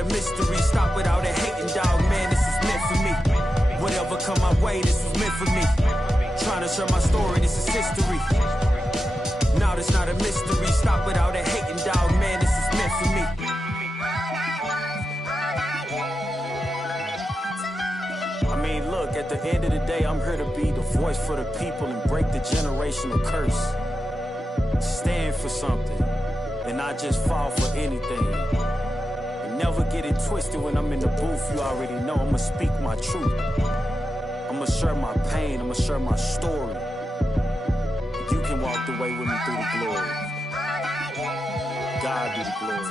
a mystery. Stop without a hating, dog, man, this was meant for me. Whatever come my way, this was meant for me. Trying to share my story, this is history. Now this not a mystery. Stop without a hating, dog, man, this is meant for me. I mean, look, at the end of the day, I'm here to be the voice for the people and break the generational curse. Stand for something and not just fall for anything. And never get it twisted when I'm in the booth. You already know I'ma speak my truth. I'ma share my pain, I'ma share my story. You can walk the way with me through the glory. God be the glory.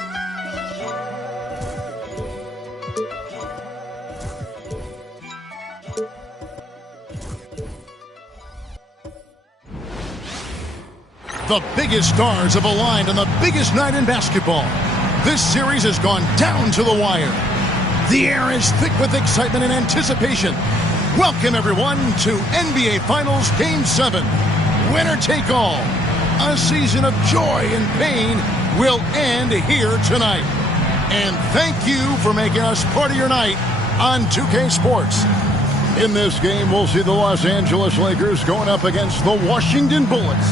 The biggest stars have aligned on the biggest night in basketball. This series has gone down to the wire. The air is thick with excitement and anticipation. Welcome, everyone, to NBA Finals Game 7. Winner take all. A season of joy and pain will end here tonight. And thank you for making us part of your night on 2K Sports. In this game, we'll see the Los Angeles Lakers going up against the Washington Bullets.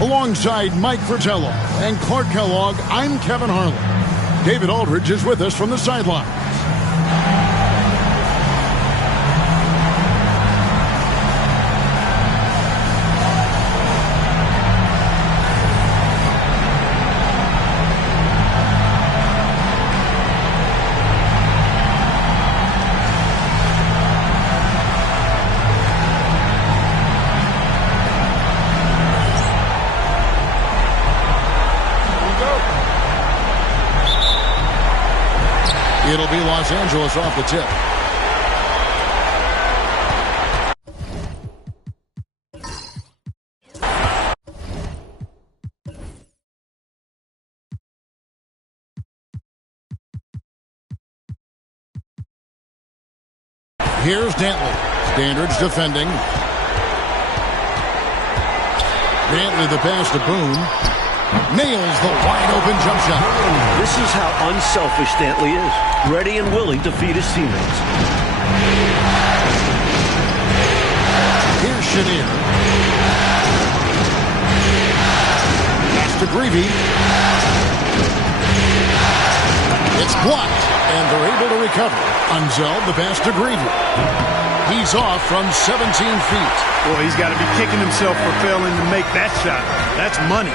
Alongside Mike Fratello and Clark Kellogg, I'm Kevin Harlan. David Aldridge is with us from the sidelines. It'll be Los Angeles off the tip. Here's Dantley. Standards defending. Dantley the pass to Boone. Nails the wide-open jump shot. This is how unselfish Dantley is. Ready and willing to feed his teammates. Here's Chenier. Pass to Greavy. It's blocked, and they're able to recover. Unzel, the pass to Greavy. He's off from 17 feet. Boy, he's got to be kicking himself for failing to make that shot. That's money.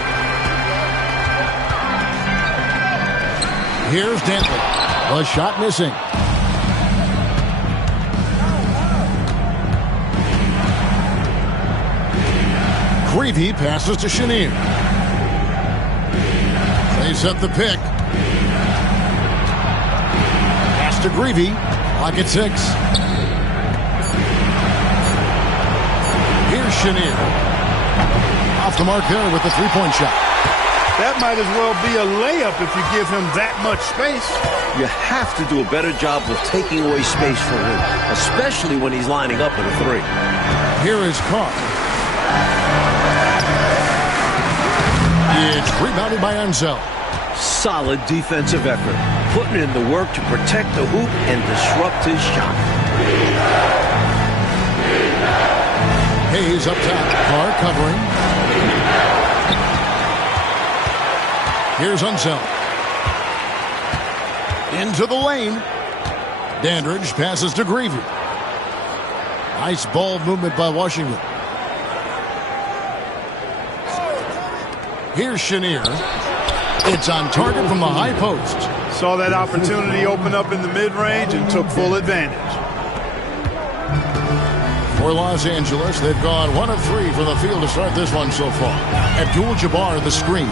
Here's Dantley. A shot missing. Greavy passes to Chenier. They set the pick. Pass to Greavy. Pocket 6. Here's Chenier. Off the mark there with the three-point shot. That might as well be a layup if you give him that much space. You have to do a better job of taking away space from him, especially when he's lining up with a three. Here is Carr. It's rebounded by Unzel. Solid defensive effort, putting in the work to protect the hoop and disrupt his shot. Hayes up top. Carr covering. Here's Unzel. Into the lane. Dandridge passes to Greavy. Nice ball movement by Washington. Here's Chenier. It's on target from the high post. Saw that opportunity open up in the mid-range and took full advantage. For Los Angeles, they've gone 1 of 3 from the field to start this one so far. Abdul-Jabbar the screen.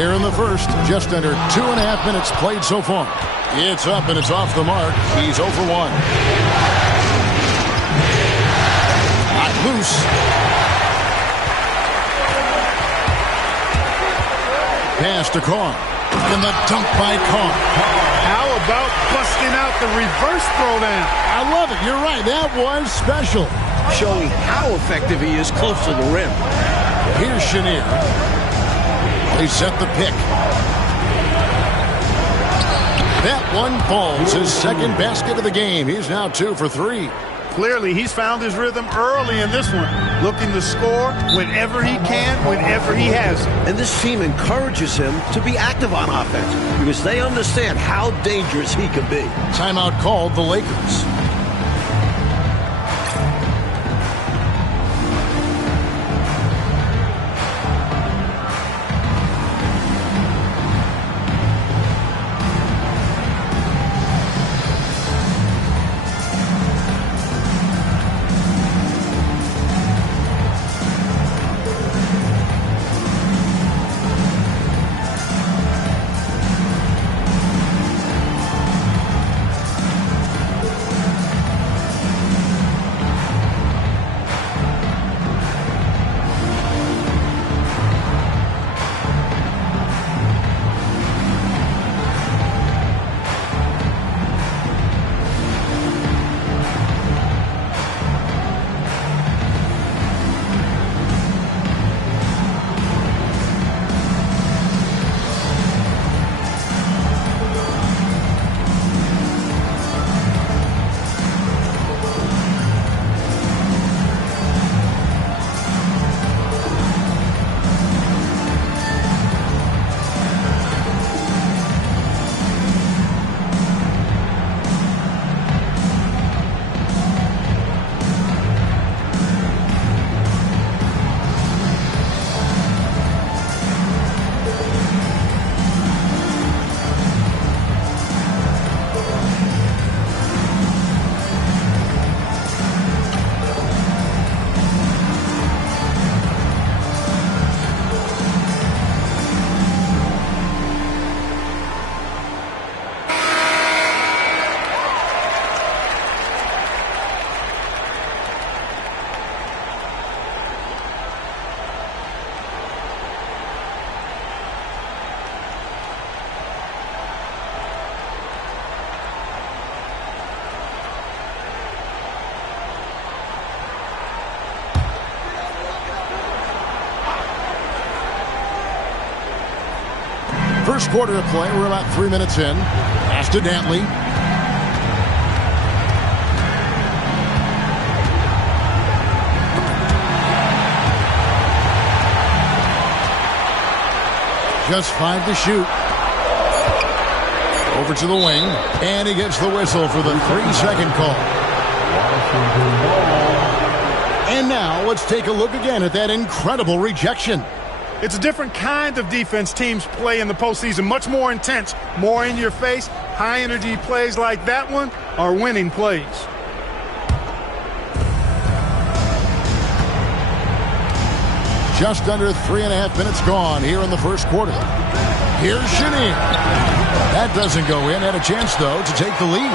Here in the first, just under 2.5 minutes played so far. It's up and it's off the mark. He's 0 for 1. Not loose. Pass to Carr. And the dunk by Carr. How about busting out the reverse throwdown? I love it. You're right. That was special. Showing how effective he is close to the rim. Here's Chenier. They set the pick. That one falls. His second basket of the game. He's now 2 for 3. Clearly, he's found his rhythm early in this one, looking to score whenever he can, whenever he has it. And this team encourages him to be active on offense because they understand how dangerous he can be. Timeout called the Lakers. First quarter of play. We're about 3 minutes in. Pass to Dantley. Just 5 to shoot. Over to the wing. And he gets the whistle for the 3-second call. And now let's take a look again at that incredible rejection. It's a different kind of defense teams play in the postseason. Much more intense, more in your face. High energy plays like that one are winning plays. Just under 3.5 minutes gone here in the first quarter. Here's Chenier. That doesn't go in. Had a chance, though, to take the lead.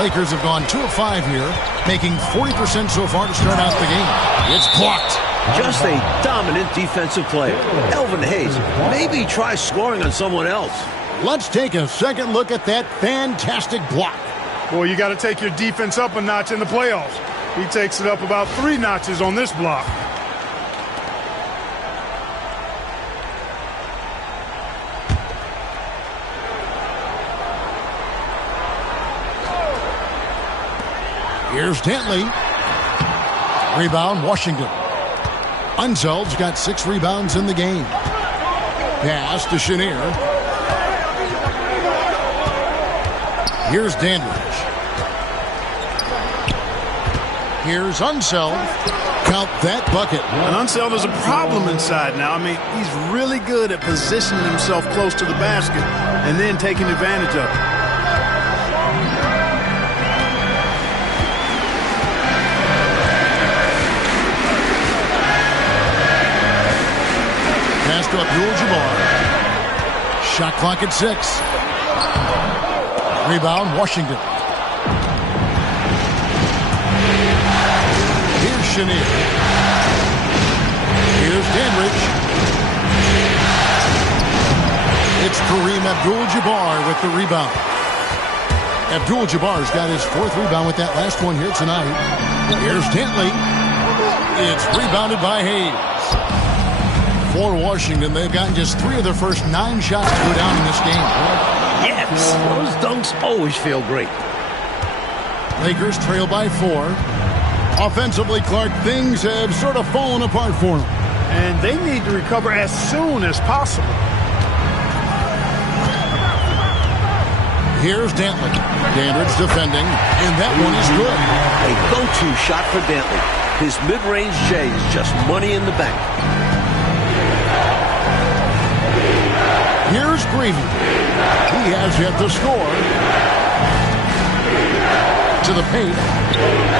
Lakers have gone 2 of 5 here, making 40% so far to start out the game. It's blocked. Just a dominant defensive player. Elvin Hayes, maybe try scoring on someone else. Let's take a second look at that fantastic block. Boy, you got to take your defense up a notch in the playoffs. He takes it up about 3 notches on this block. Here's Dantley. Rebound, Washington. Unseld's got 6 rebounds in the game. Pass to Chenier. Here's Dandridge. Here's Unseld. Count that bucket. And Unseld is a problem inside now. I mean, he's really good at positioning himself close to the basket and then taking advantage of it. Pass to Abdul-Jabbar. Shot clock at 6. Rebound, Washington. Here's Chenier. Here's Dandridge. It's Kareem Abdul-Jabbar with the rebound. Abdul-Jabbar's got his 4th rebound with that last one here tonight. Here's Dantley. It's rebounded by Hayes. For Washington, they've gotten just 3 of their first 9 shots to go down in this game. Yes, those dunks always feel great. Lakers trail by 4. Offensively, Clark, things have sort of fallen apart for them. And they need to recover as soon as possible. Here's Dantley. Dandridge defending, and that one is good. A go-to shot for Dantley. His mid-range J is just money in the bank. Here's Greavy. He has yet to score. To the paint.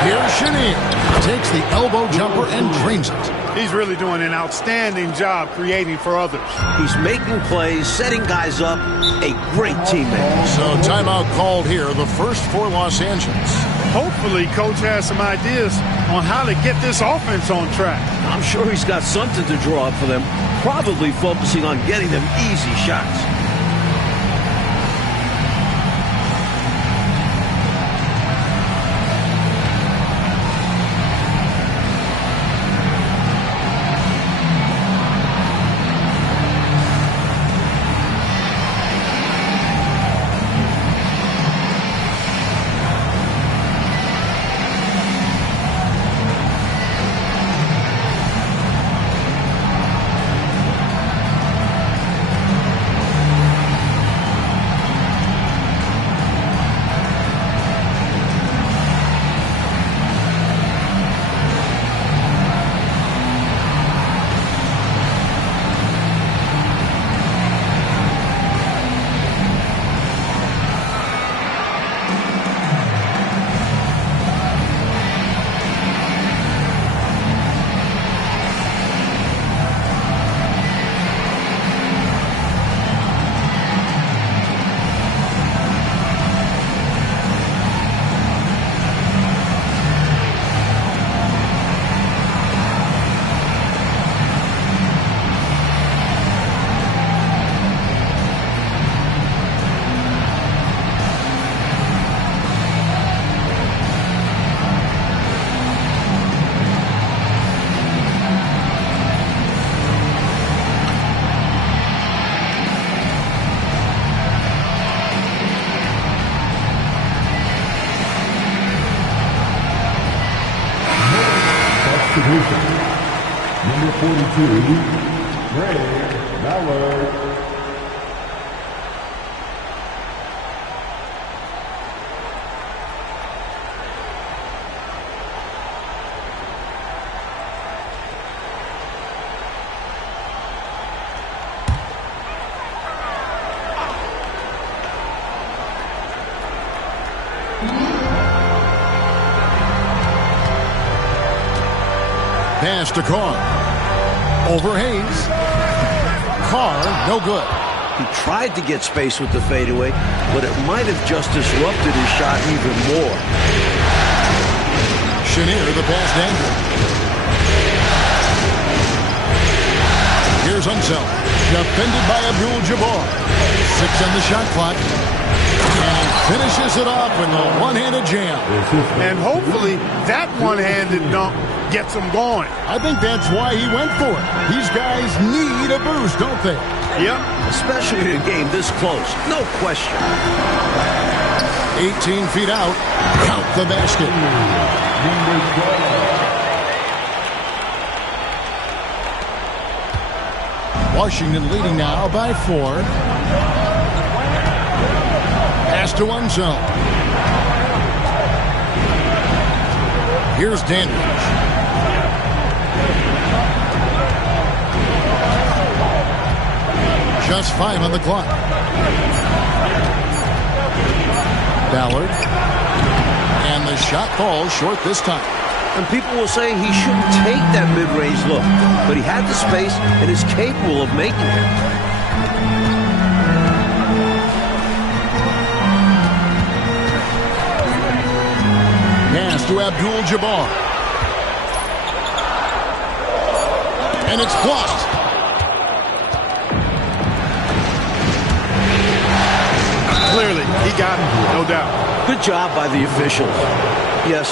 Here's Chenier. Takes the elbow jumper and drains it. He's really doing an outstanding job creating for others. He's making plays, setting guys up. A great teammate. So timeout called here, the first for Los Angeles. Hopefully, Coach has some ideas on how to get this offense on track. I'm sure he's got something to draw up for them, probably focusing on getting them easy shots. Number 42, Ray Ballard. Pass to Carr. Over Hayes. Carr, no good. He tried to get space with the fadeaway, but it might have just disrupted his shot even more. Chenier, the pass to Andrew. Here's Unseld. Defended by Abdul-Jabbar. 6 on the shot clock. And finishes it off with a one-handed jam. And hopefully that one-handed dunk gets him going. I think that's why he went for it. These guys need a boost, don't they? Yep. Especially in a game this close. No question. 18 feet out. Count the basket. Washington leading now by 4. Pass to Unseld. Here's Dandridge. Just 5 on the clock. Ballard. And the shot falls short this time. And people will say he shouldn't take that mid-range look, but he had the space and is capable of making it. Pass to Abdul-Jabbar. And it's blocked. Clearly, he got him, no doubt. Good job by the officials. Yes,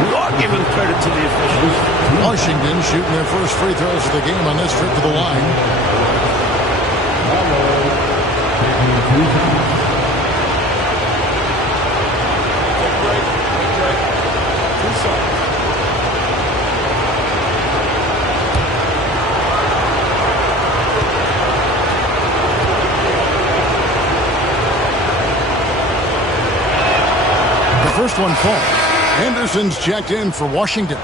we are giving credit to the officials. Washington shooting their first free throws of the game on this trip to the line. First one falls. Anderson's checked in for Washington.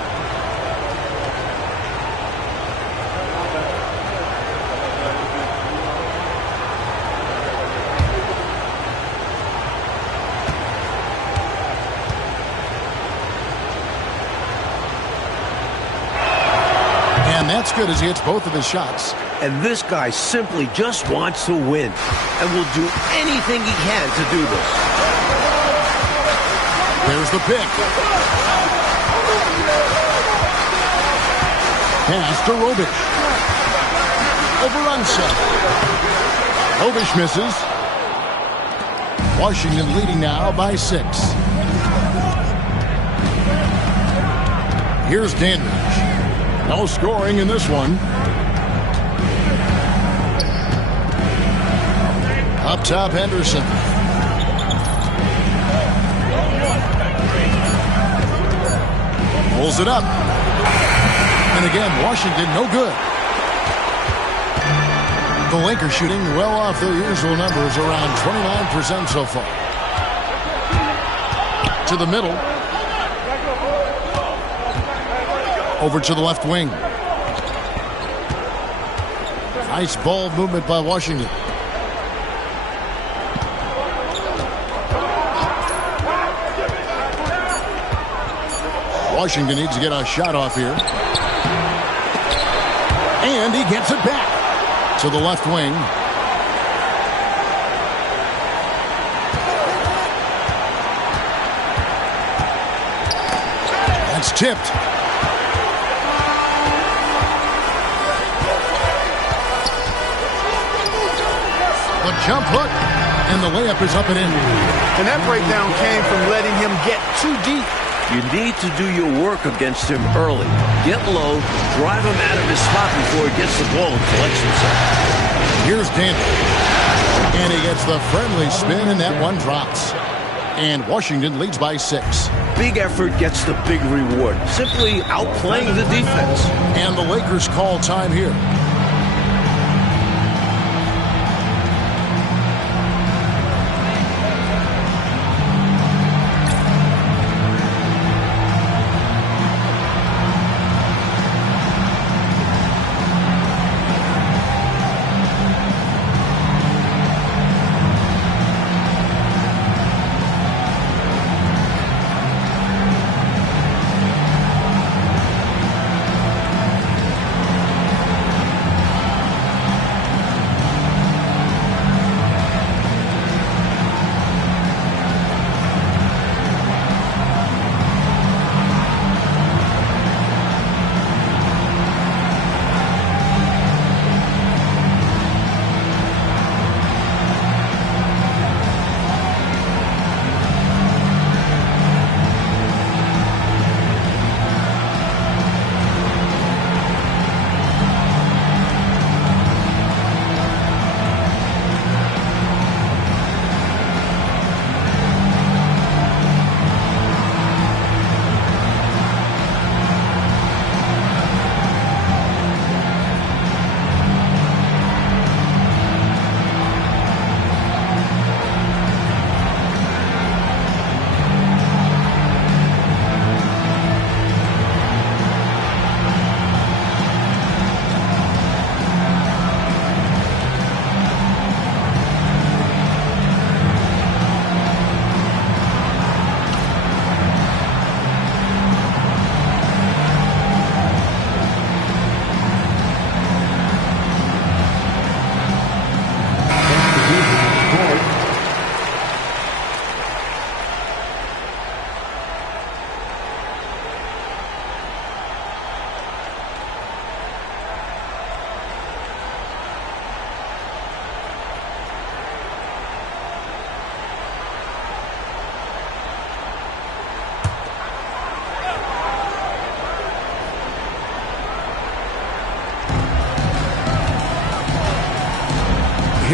And that's good as he hits both of his shots. And this guy simply just wants to win and will do anything he can to do this. There's the pick. Pass to Robish. Over Unset. Robish misses. Washington leading now by 6. Here's Dandridge. No scoring in this one. Up top, Henderson. Pulls it up. And again, Washington no good. The Lakers shooting well off their usual numbers, around 29% so far. To the middle. Over to the left wing. Nice ball movement by Washington. Washington needs to get a shot off here. And he gets it back to the left wing. That's tipped. The jump hook, and the layup is up and in. And that breakdown came from letting him get too deep. You need to do your work against him early. Get low, drive him out of his spot before he gets the ball and collects himself. Here's Dandridge. And he gets the friendly spin, and that one drops. And Washington leads by 6. Big effort gets the big reward. Simply outplaying the defense. And the Lakers call time here.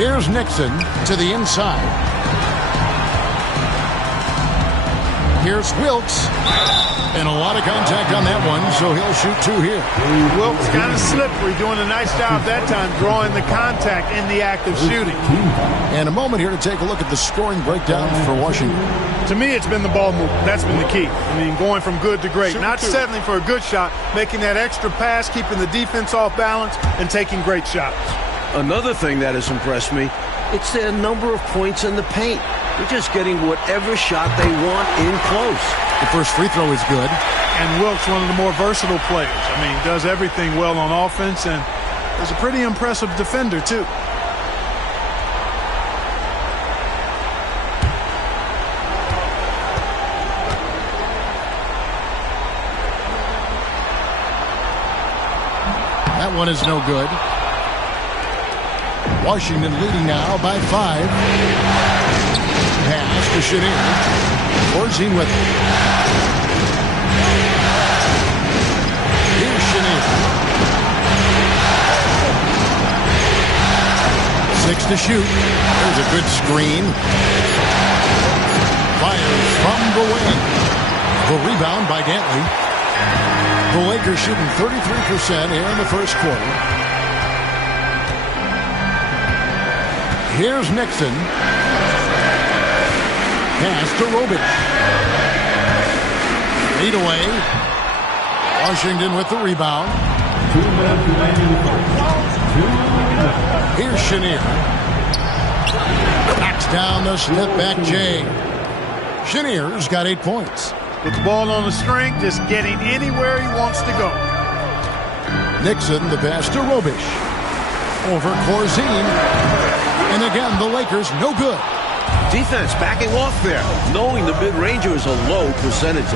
Here's Nixon to the inside. Here's Wilkes. And a lot of contact on that one, so he'll shoot 2 here. Wilkes kind of slippery, doing a nice job that time, drawing the contact in the act of shooting. And a moment here to take a look at the scoring breakdown for Washington. To me, it's been the ball movement. That's been the key. I mean, going from good to great. Not settling for a good shot, making that extra pass, keeping the defense off balance, and taking great shots. Another thing that has impressed me, it's their number of points in the paint. They're just getting whatever shot they want in close. The first free throw is good. And Wilkes, one of the more versatile players. I mean, does everything well on offense and is a pretty impressive defender, too. That one is no good. Washington leading now by 5. Pass to Chenier. Forcing with it. Here's Chenier. 6 to shoot. There's a good screen. Fires from the wing. The rebound by Dantley. The Lakers shooting 33% here in the first quarter. Here's Nixon. Pass to Robic. Lead away. Washington with the rebound. 2 minutes remaining. 2 minutes. Here's Chenier. Knocks down the step back Jay. Chenier's got 8 points. With the ball on the string, just getting anywhere he wants to go. Nixon, the pass to Robic. Over Corzine. And again, the Lakers no good. Defense backing off there, knowing the mid-ranger is a low percentage.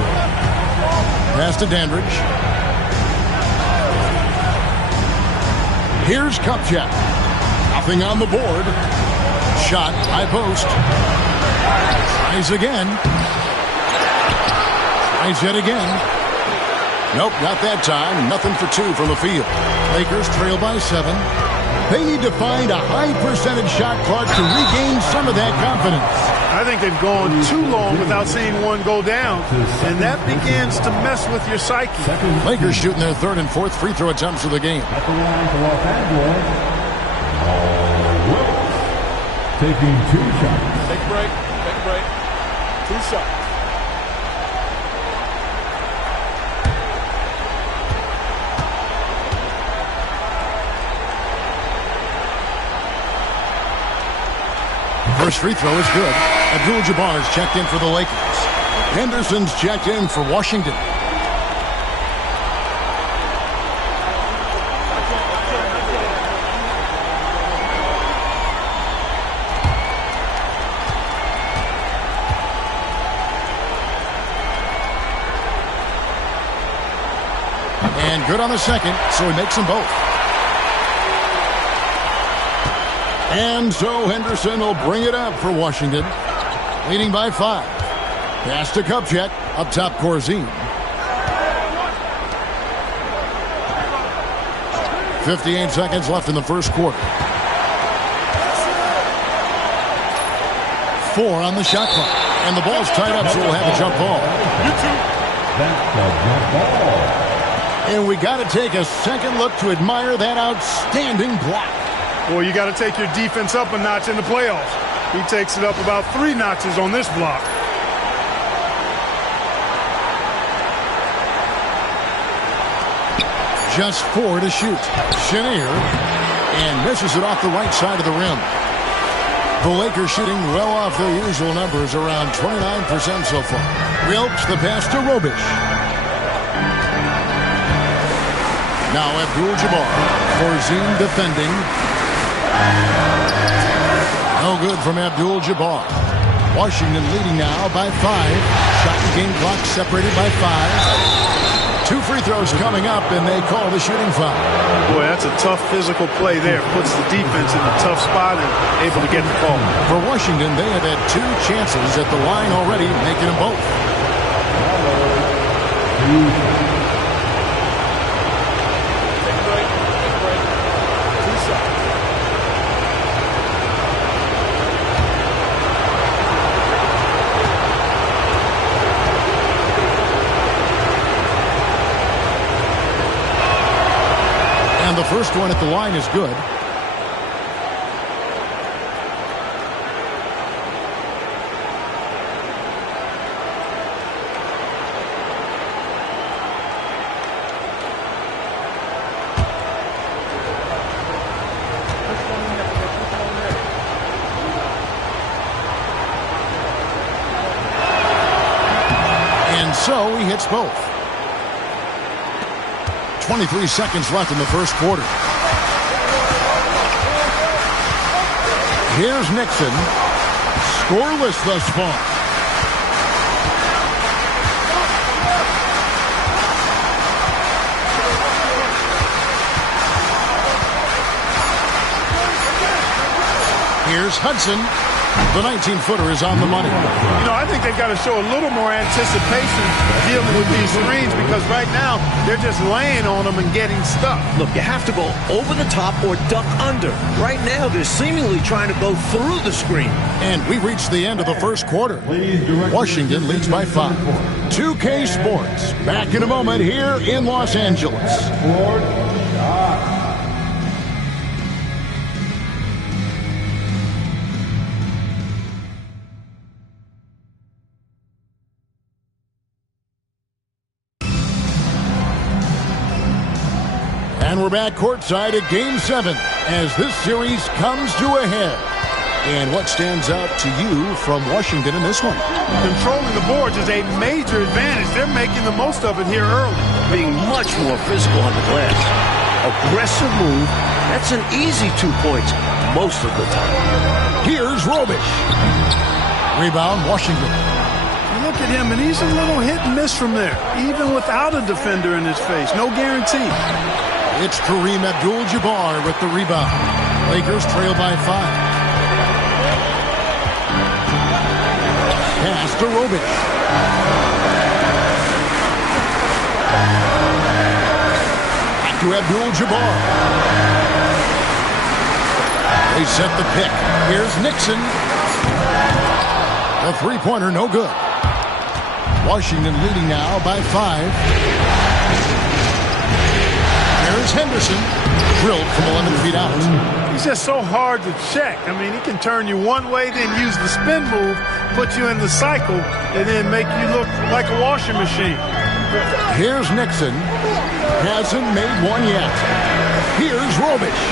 Pass to Dandridge. Here's Kupchak. Nothing on the board. Shot, high post. Tries again. Tries yet again. Nope, not that time. Nothing for 2 from the field. Lakers trail by 7. They need to find a high percentage shot clock to regain some of that confidence. I think they've gone too long without seeing one go down, and that begins to mess with your psyche. Lakers shooting their 3rd and 4th free throw attempts of the game. At the line for Los Angeles, Wilkes taking 2 shots. Take a break. Take a break. 2 shots. First free throw is good. Abdul-Jabbar is checked in for the Lakers. Henderson's checked in for Washington. And good on the second, so he makes them both. And so Henderson will bring it up for Washington, leading by 5. Pass to Kupchak, up top Corzine. 58 seconds left in the first quarter. 4 on the shot clock. And the ball's tied up, so we'll have a jump ball. That's a jump ball. And we got to take a second look to admire that outstanding block. Boy, you got to take your defense up a notch in the playoffs. He takes it up about 3 notches on this block. Just 4 to shoot. Chenier, and misses it off the right side of the rim. The Lakers shooting well off their usual numbers, around 29% so far. Wilkes, the pass to Robic. Now Abdul-Jabbar. Corzine defending. No good from Abdul-Jabbar. Washington leading now by 5. Shot and game clock separated by 5. 2 free throws coming up, and they call the shooting foul. Boy, that's a tough physical play there. Puts the defense in a tough spot and able to get the call. For Washington, they have had 2 chances at the line already, making them both. first one at the line is good. So he hits both. 23 seconds left in the first quarter. Here's Nixon. Scoreless thus far. Here's Hudson. The 19-footer is on the money. You know, I think they've got to show a little more anticipation dealing with these screens because right now they're just laying on them and getting stuck. Look, you have to go over the top or duck under. Right now, they're seemingly trying to go through the screen. And we reached the end of the first quarter. Washington leads by 5. 2K Sports, back in a moment here in Los Angeles. And we're back courtside at Game 7 as this series comes to a head. And what stands out to you from Washington in this one? Controlling the boards is a major advantage. They're making the most of it here early. Being much more physical on the glass. Aggressive move. That's an easy 2 points most of the time. Here's Robish. Rebound, Washington. Look at him, and he's a little hit and miss from there, even without a defender in his face. No guarantee. It's Kareem Abdul-Jabbar with the rebound. Lakers trail by 5. Pass to Robish. Back to Abdul-Jabbar. They set the pick. Here's Nixon. The three-pointer, no good. Washington leading now by 5. There's Henderson, drilled from 11 feet out. He's just so hard to check. I mean, he can turn you one way, then use the spin move, put you in the cycle, and then make you look like a washing machine. Here's Nixon. Hasn't made one yet. Here's Robish.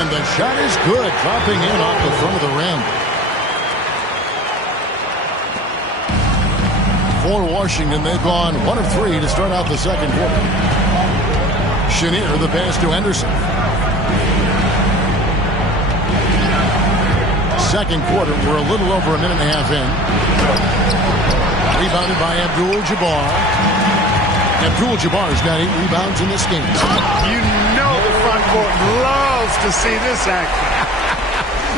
And the shot is good, dropping in off the front of the rim. For Washington, they've gone 1 of 3 to start out the second quarter. Chenier, the pass to Henderson. Second quarter, we're a little over a minute and a half in. Rebounded by Abdul-Jabbar. Abdul-Jabbar's got 8 rebounds in this game. You know the front court loves to see this action.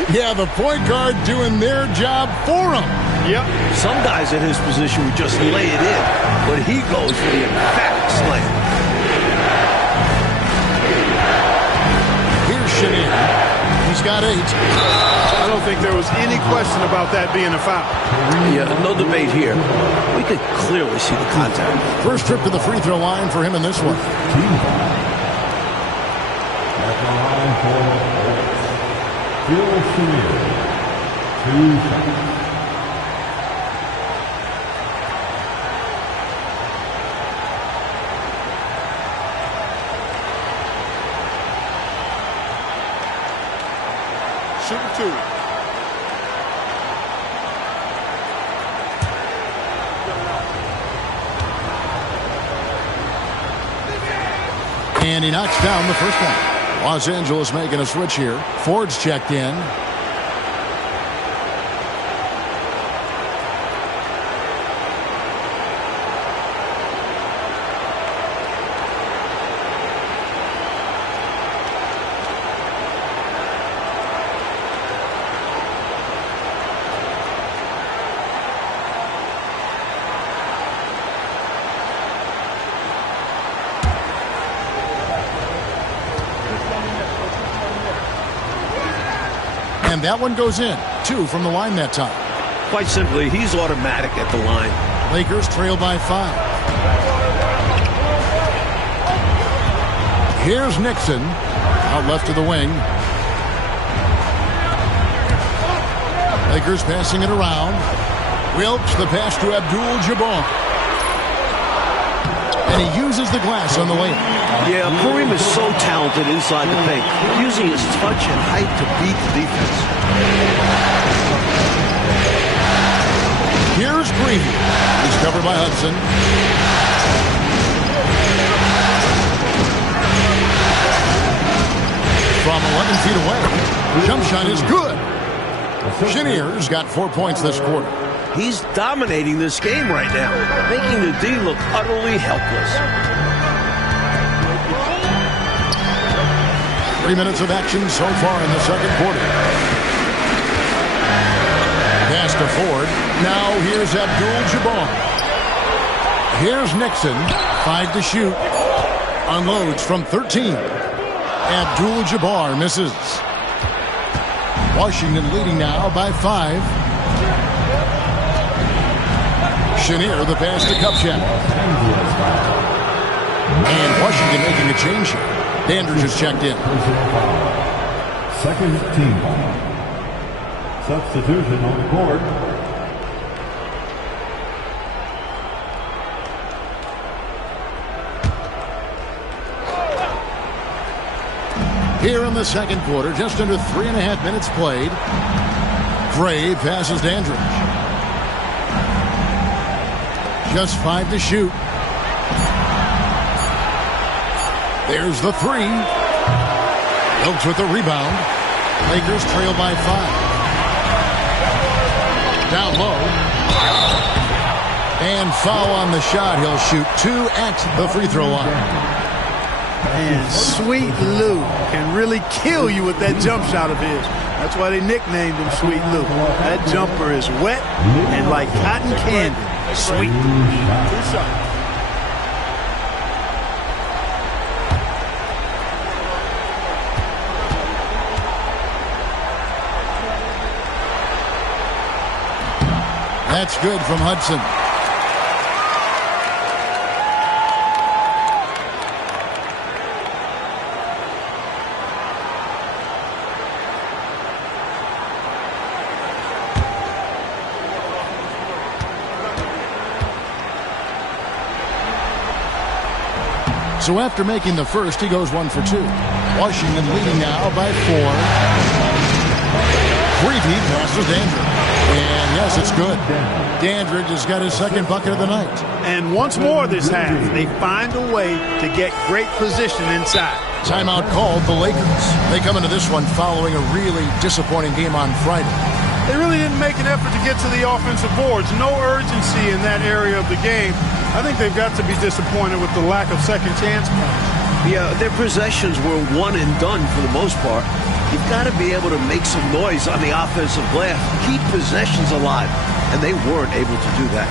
Yeah, the point guard doing their job for him. Yep. Some guys in his position would just lay it in, but he goes for the emphatic slam. Chenier. He's got 8. I don't think there was any question about that being a foul. Yeah, no debate here. We could clearly see the contact. First trip to the free throw line for him in this one. At the line for Phil Chenier. 2 seconds. Shooting 2. And he knocks down the first one. Los Angeles making a switch here. Ford's checked in. And that one goes in. 2 from the line that time. Quite simply, he's automatic at the line. Lakers trail by 5. Here's Nixon. Out left to the wing. Lakers passing it around. Wilkes, the pass to Abdul-Jabbar. And he uses the glass on the layup. Yeah, Kareem is so talented inside the paint, using his touch and height to beat the defense. Here's Greavy. He's covered by Hudson. From 11 feet away. Jump shot is good. Chenier's got 4 points this quarter. He's dominating this game right now, making the D look utterly helpless. 3 minutes of action so far in the second quarter. Pass to Ford. Now here's Abdul-Jabbar. Here's Nixon. 5 to shoot. Unloads from 13. Abdul-Jabbar misses. Washington leading now by 5. Chenier, the pass to Kupchak. And Washington making a change here. Dandridge has checked in. Second team. Substitution on the court. Here in the second quarter, just under 3.5 minutes played. Gray passes Dandridge. Just 5 to shoot. There's the 3. Wilkes with the rebound. Lakers trail by 5. Down low. And foul on the shot. He'll shoot 2 at the free throw line. And Sweet Lou can really kill you with that jump shot of his. That's why they nicknamed him Sweet Lou. That jumper is wet and like cotton candy. Sweet. 2 shots. That's good from Hudson. So after making the first, he goes 1 for 2. Washington leading now by 4. Greavy passes Dandridge. And yes, it's good. Dandridge has got his second bucket of the night. And once more this half, they find a way to get great position inside. Timeout called the Lakers. They come into this one following a really disappointing game on Friday. They really didn't make an effort to get to the offensive boards. No urgency in that area of the game. I think they've got to be disappointed with the lack of second chance points. Yeah, their possessions were one and done for the most part. You've got to be able to make some noise on the offensive glass, keep possessions alive, and they weren't able to do that.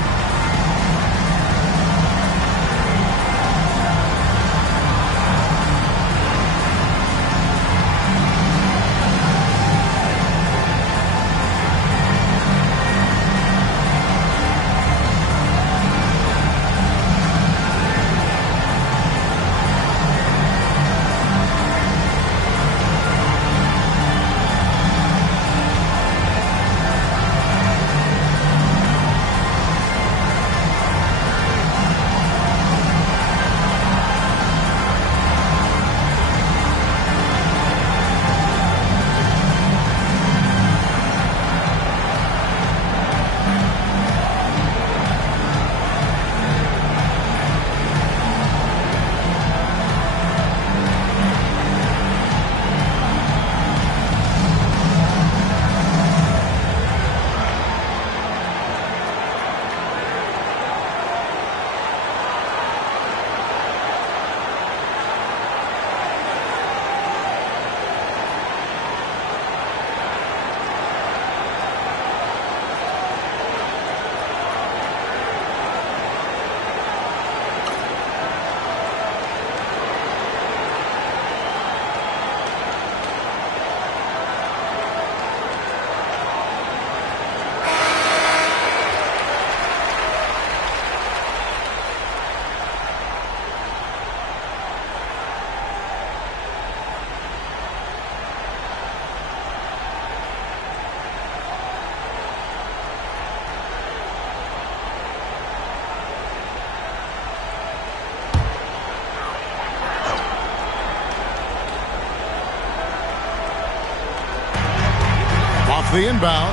Off the inbound.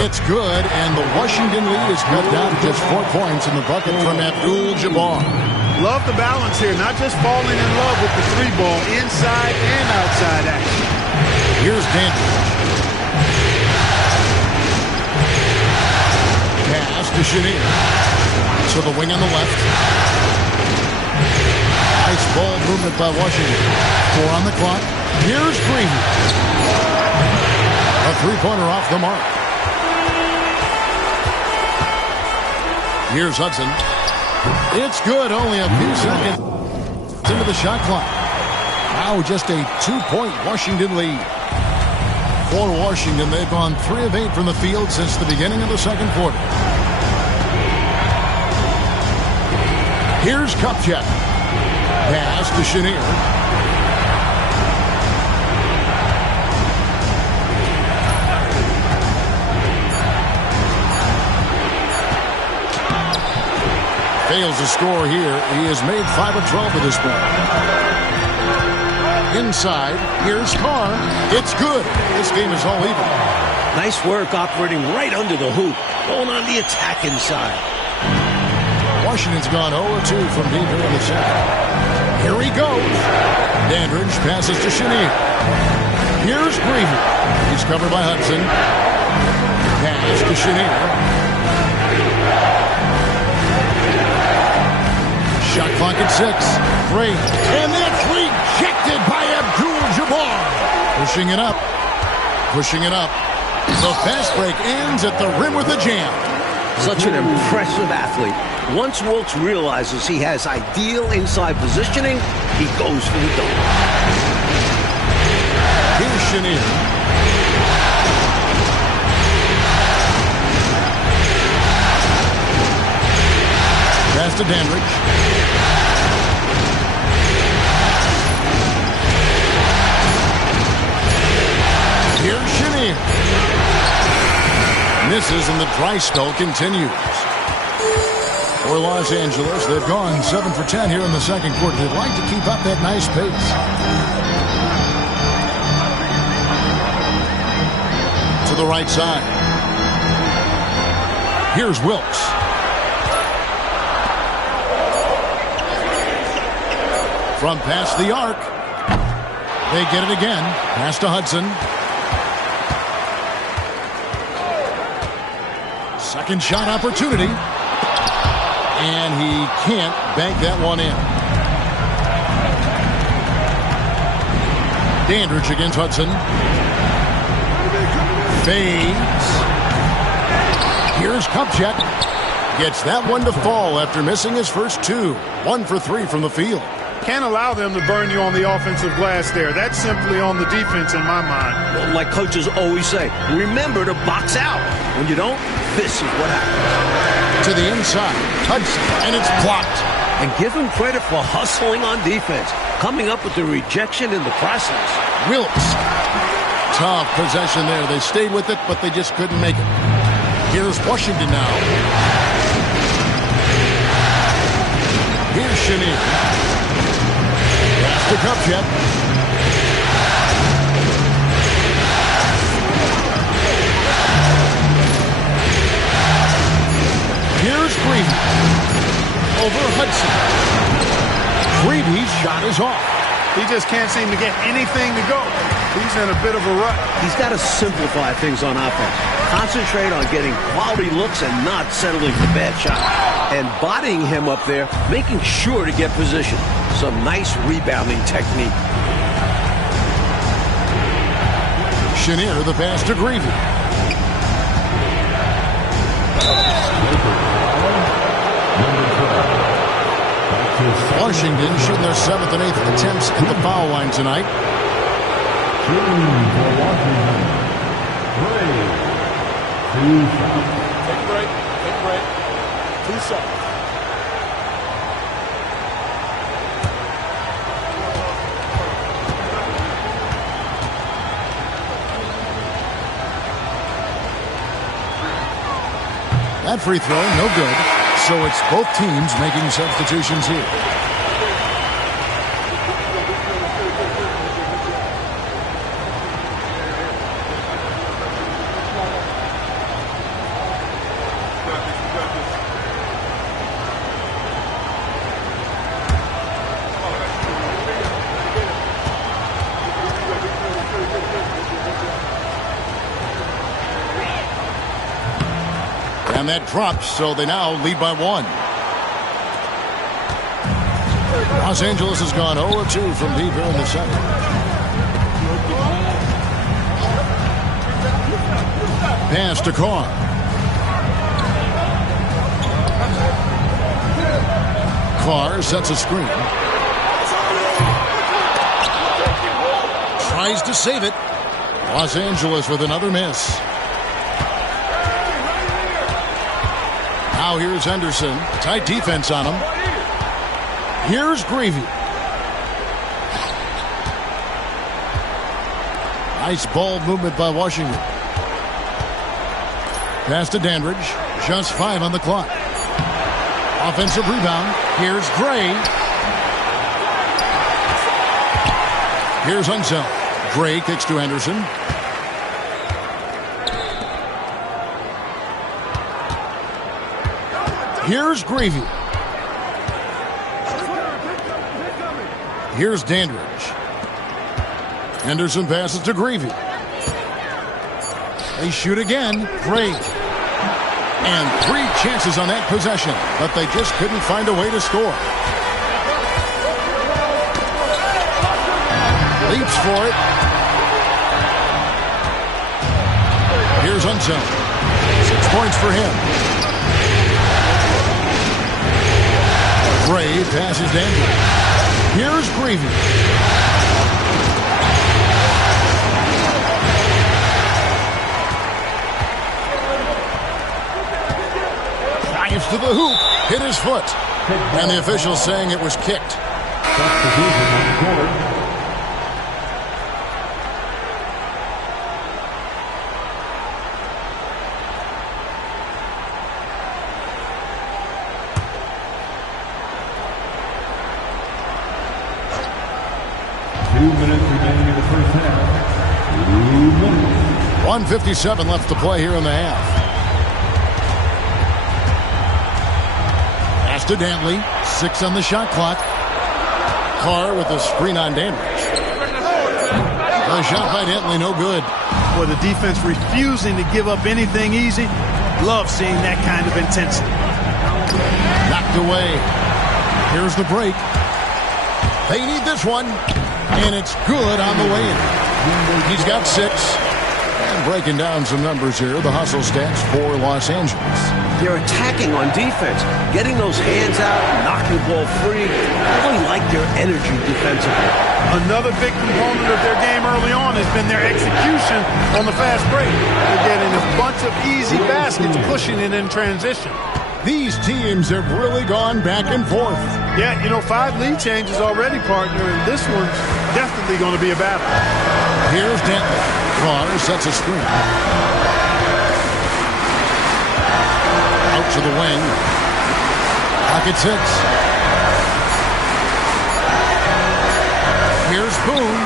It's good, and the Washington lead is cut down to just 4 points in the bucket from Abdul-Jabbar. Love the balance here, not just falling in love with the 3-ball, inside and outside action. Here's Dandridge. Pass to Chenier. To the wing on the left. Nice ball movement by Washington. 4 on the clock. Here's Green. A 3-pointer off the mark. Here's Hudson. It's good. Only a few seconds into the shot clock. Now just a 2-point Washington lead. For Washington, they've gone 3 of 8 from the field since the beginning of the second quarter. Here's Kupchak. Pass to Chenier. Fails to score here. He has made 5 of 12 at this point. Inside, here's Carr. It's good. This game is all even. Nice work operating right under the hoop. Going on the attacking side. Washington's gone 0-2 from deep here in the second. Here he goes. Dandridge passes to Chenier. Here's Green. He's covered by Hudson. Pass to Chenier. Shot clock at 6. Great. And that's rejected by Abdul-Jabbar. Pushing it up. Pushing it up. The fast break ends at the rim with a jam. Such an impressive athlete. Once Wilkes realizes he has ideal inside positioning, he goes for the dunk. Here's Chenier. Pass to Dandridge. Here's Chenier. Misses and the dry spell continues. For Los Angeles, they've gone 7 for 10 here in the second quarter. They'd like to keep up that nice pace. To the right side. Here's Wilkes. From past the arc. They get it again. Pass to Hudson. Second shot opportunity. And he can't bank that one in. Dandridge against Hudson. Fades. Here's Kupchak. Gets that one to fall after missing his first 2. 1 for 3 from the field. Can't allow them to burn you on the offensive glass there. That's simply on the defense in my mind. Well, like coaches always say, remember to box out. When you don't, this is what happens. To the inside, Hudson, and it's blocked. And give him credit for hustling on defense, coming up with the rejection in the process. Wilkes. Tough possession there. They stayed with it, but they just couldn't make it. Here's Washington now. Here's Chenier. Pass to Kupchak. Here's Green. Over Hudson. Freeby's shot is off. He just can't seem to get anything to go. He's in a bit of a rut. He's got to simplify things on offense. Concentrate on getting quality looks and not settling for bad shots. And bodying him up there, making sure to get position. Some nice rebounding technique. Chenier, the pass to Green. Washington shooting their 7th and 8th attempts at the foul line tonight. Take a break. Take a break. 2 shots. That free throw, no good. So it's both teams making substitutions here. And that drops, so they now lead by 1. Los Angeles has gone 0-2 from deep here in the second. Pass to Carr. Carr sets a screen. Tries to save it. Los Angeles with another miss. Now here's Henderson. Tight defense on him. Here's Gravy. Nice ball movement by Washington. Pass to Dandridge. Just 5 on the clock. Offensive rebound. Here's Gray. Here's Unseld. Gray kicks to Henderson. Here's Gravy. Here's Dandridge. Henderson passes to Gravy. They shoot again. Gray. And 3 chances on that possession, but they just couldn't find a way to score. Leaps for it. Here's Unseld. 6 points for him. Gray passes Dandridge. Here's Gravy. Drives to the hoop. Hit his foot. And the official saying it was kicked. Minutes remaining in the first half. 2 minutes. 1:57 left to play here in the half. Pass to Dantley. 6 on the shot clock. Carr with the screen on Dandridge. The shot by Dantley, no good. Well, the defense refusing to give up anything easy. Love seeing that kind of intensity. Knocked away. Here's the break. They need this one. And it's good on the way in. He's got 6. And breaking down some numbers here, the hustle stats for Los Angeles. They're attacking on defense, getting those hands out, knocking the ball free. I really like their energy defensively. Another big component of their game early on has been their execution on the fast break. They're getting a bunch of easy baskets, pushing it in transition. These teams have really gone back and forth. Yeah, 5 lead changes already, partner, and this one's definitely going to be a battle. Here's Denton. Carr sets a screen. Out to the wing. Pocket 6. Here's Boone.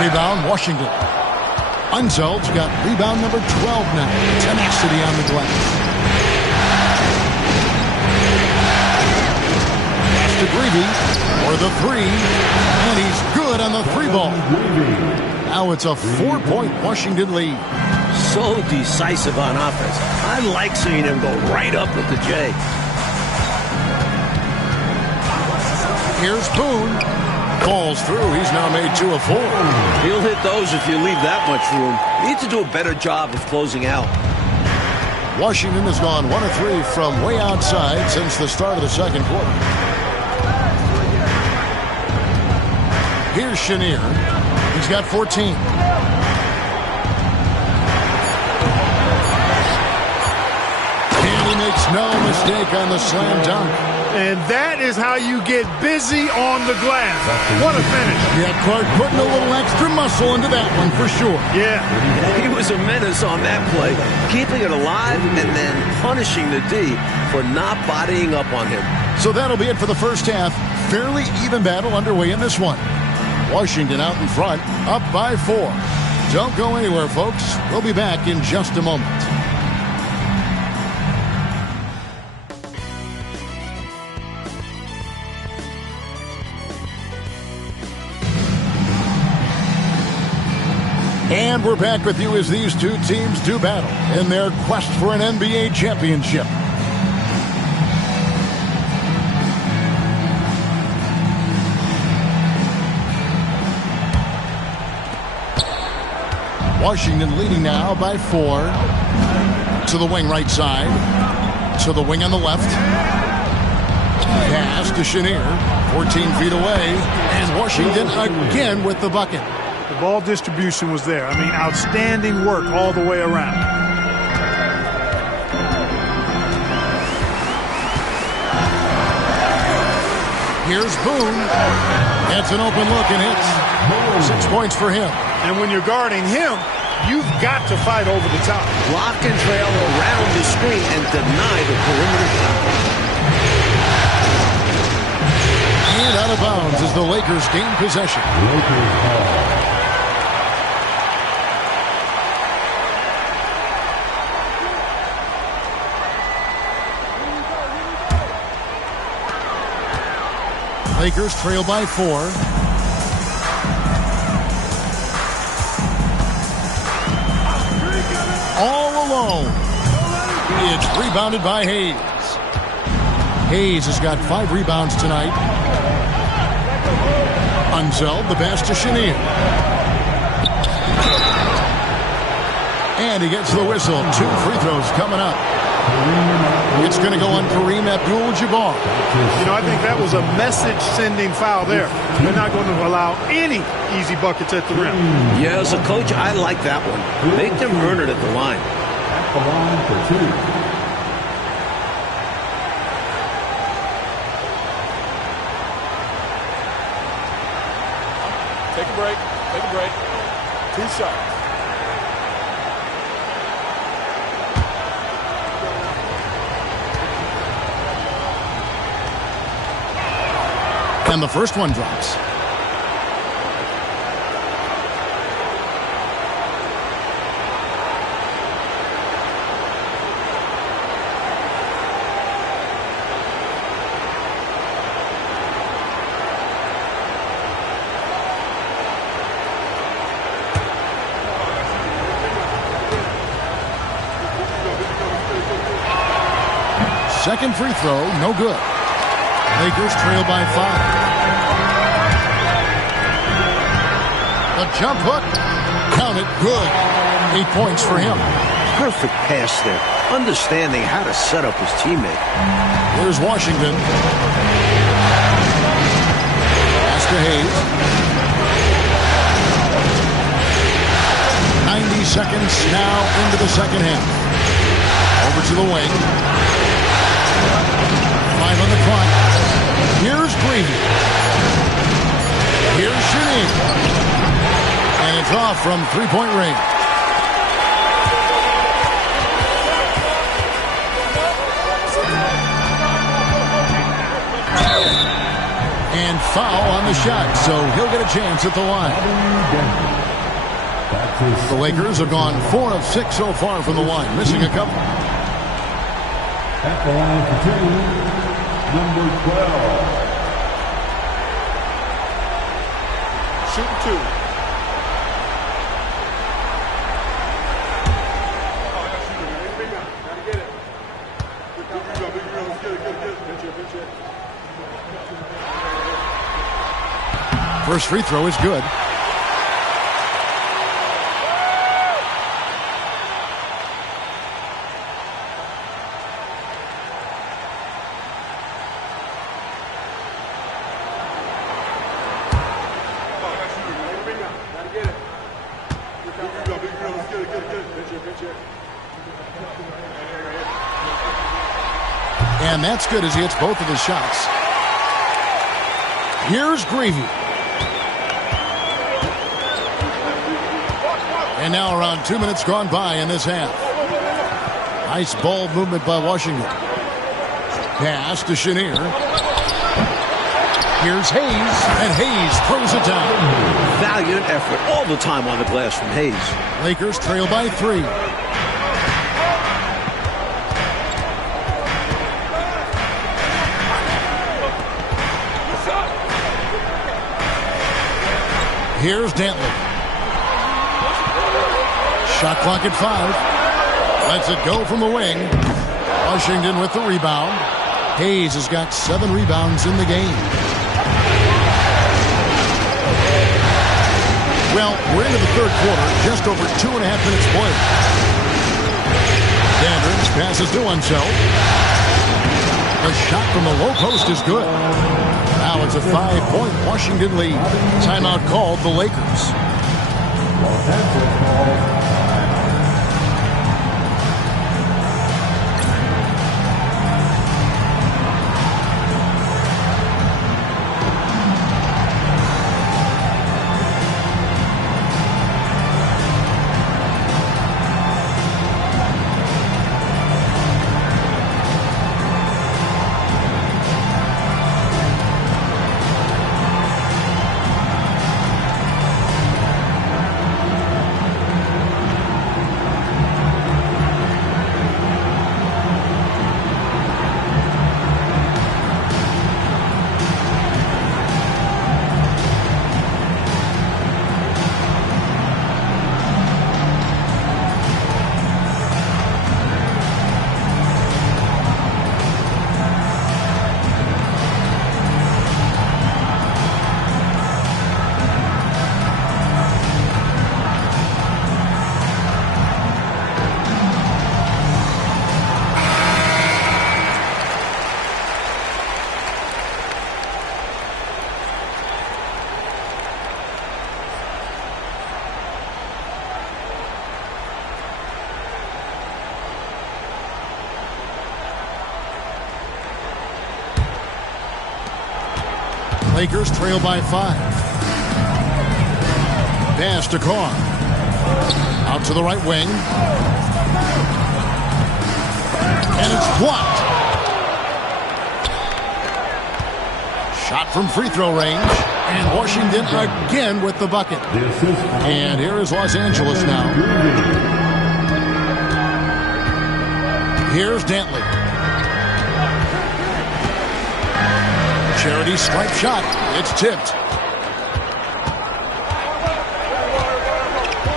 Rebound, Washington. Unseld's got rebound number 12 now. Tenacity on the glass. To Greavy for the 3, and he's good on the 3 ball. Now it's a 4-point Washington lead. So decisive on offense. I like seeing him go right up with the J. Here's Boone. Falls through. He's now made 2 of 4. He'll hit those if you leave that much room. You need to do a better job of closing out. Washington has gone 1 of 3 from way outside since the start of the second quarter. Here's Chenier. He's got 14. And he makes no mistake on the slam dunk. And that is how you get busy on the glass. What a finish. Yeah, Clark putting a little extra muscle into that one for sure. Yeah. He was a menace on that play, keeping it alive and then punishing the D for not bodying up on him. So that'll be it for the first half. Fairly even battle underway in this one. Washington out in front, up by 4. Don't go anywhere, folks. We'll be back in just a moment. And we're back with you as these two teams do battle in their quest for an NBA championship. Washington leading now by 4. To the wing right side. To the wing on the left. Pass to Chenier. 14 feet away. And Washington again with the bucket. The ball distribution was there. I mean, outstanding work all the way around. Here's Boone. Gets an open look and hits. 6 points for him. And when you're guarding him, you've got to fight over the top. Block and trail around the screen and deny the perimeter shot. And out of bounds as the Lakers gain possession. Lakers trail by 4. All alone. It's rebounded by Hayes. Hayes has got 5 rebounds tonight. Unzeld, the pass to Chenier. And he gets the whistle. 2 free throws coming up. It's going to go on Kareem Abdul-Jabbar. You know, I think that was a message-sending foul there. They're not going to allow any easy buckets at the rim. Yeah, as a coach, I like that one. Make them earn it at the line. At the line for 2. Take a break. Take a break. 2 shots. And the first one drops. Second free throw, no good. Lakers trail by 5. A jump hook. Count it. Good. 8 points for him. Perfect pass there. Understanding how to set up his teammate. Here's Washington. Pass to Hayes. 90 seconds now into the second half. Over to the wing. 5 on the clock. Here's Greavy. Here's Chenier. And it's off from 3-point range. And foul on the shot, so he'll get a chance at the line. The Lakers have gone 4 of 6 so far from the line, missing a couple. At the line for 2, number 12. Shooting 2. First free throw is good. And that's good as he hits both of his shots. Here's Greavy. And now around 2 minutes gone by in this half. Nice ball movement by Washington. Pass to Chenier. Here's Hayes, and Hayes throws it down. Valiant effort all the time on the glass from Hayes. Lakers trail by 3. Here's Dantley. Shot clock at 5. Lets it go from the wing. Washington with the rebound. Hayes has got 7 rebounds in the game. Well, we're into the third quarter, just over 2.5 minutes played. Dandridge passes to Unseld. The shot from the low post is good. Now it's a 5-point Washington lead. Timeout called the Lakers. Lakers trail by 5. Pass to Carr. Out to the right wing. And it's blocked. Shot from free throw range. And Washington again with the bucket. And here is Los Angeles now. Here's Dantley. Charity stripe shot. It's tipped.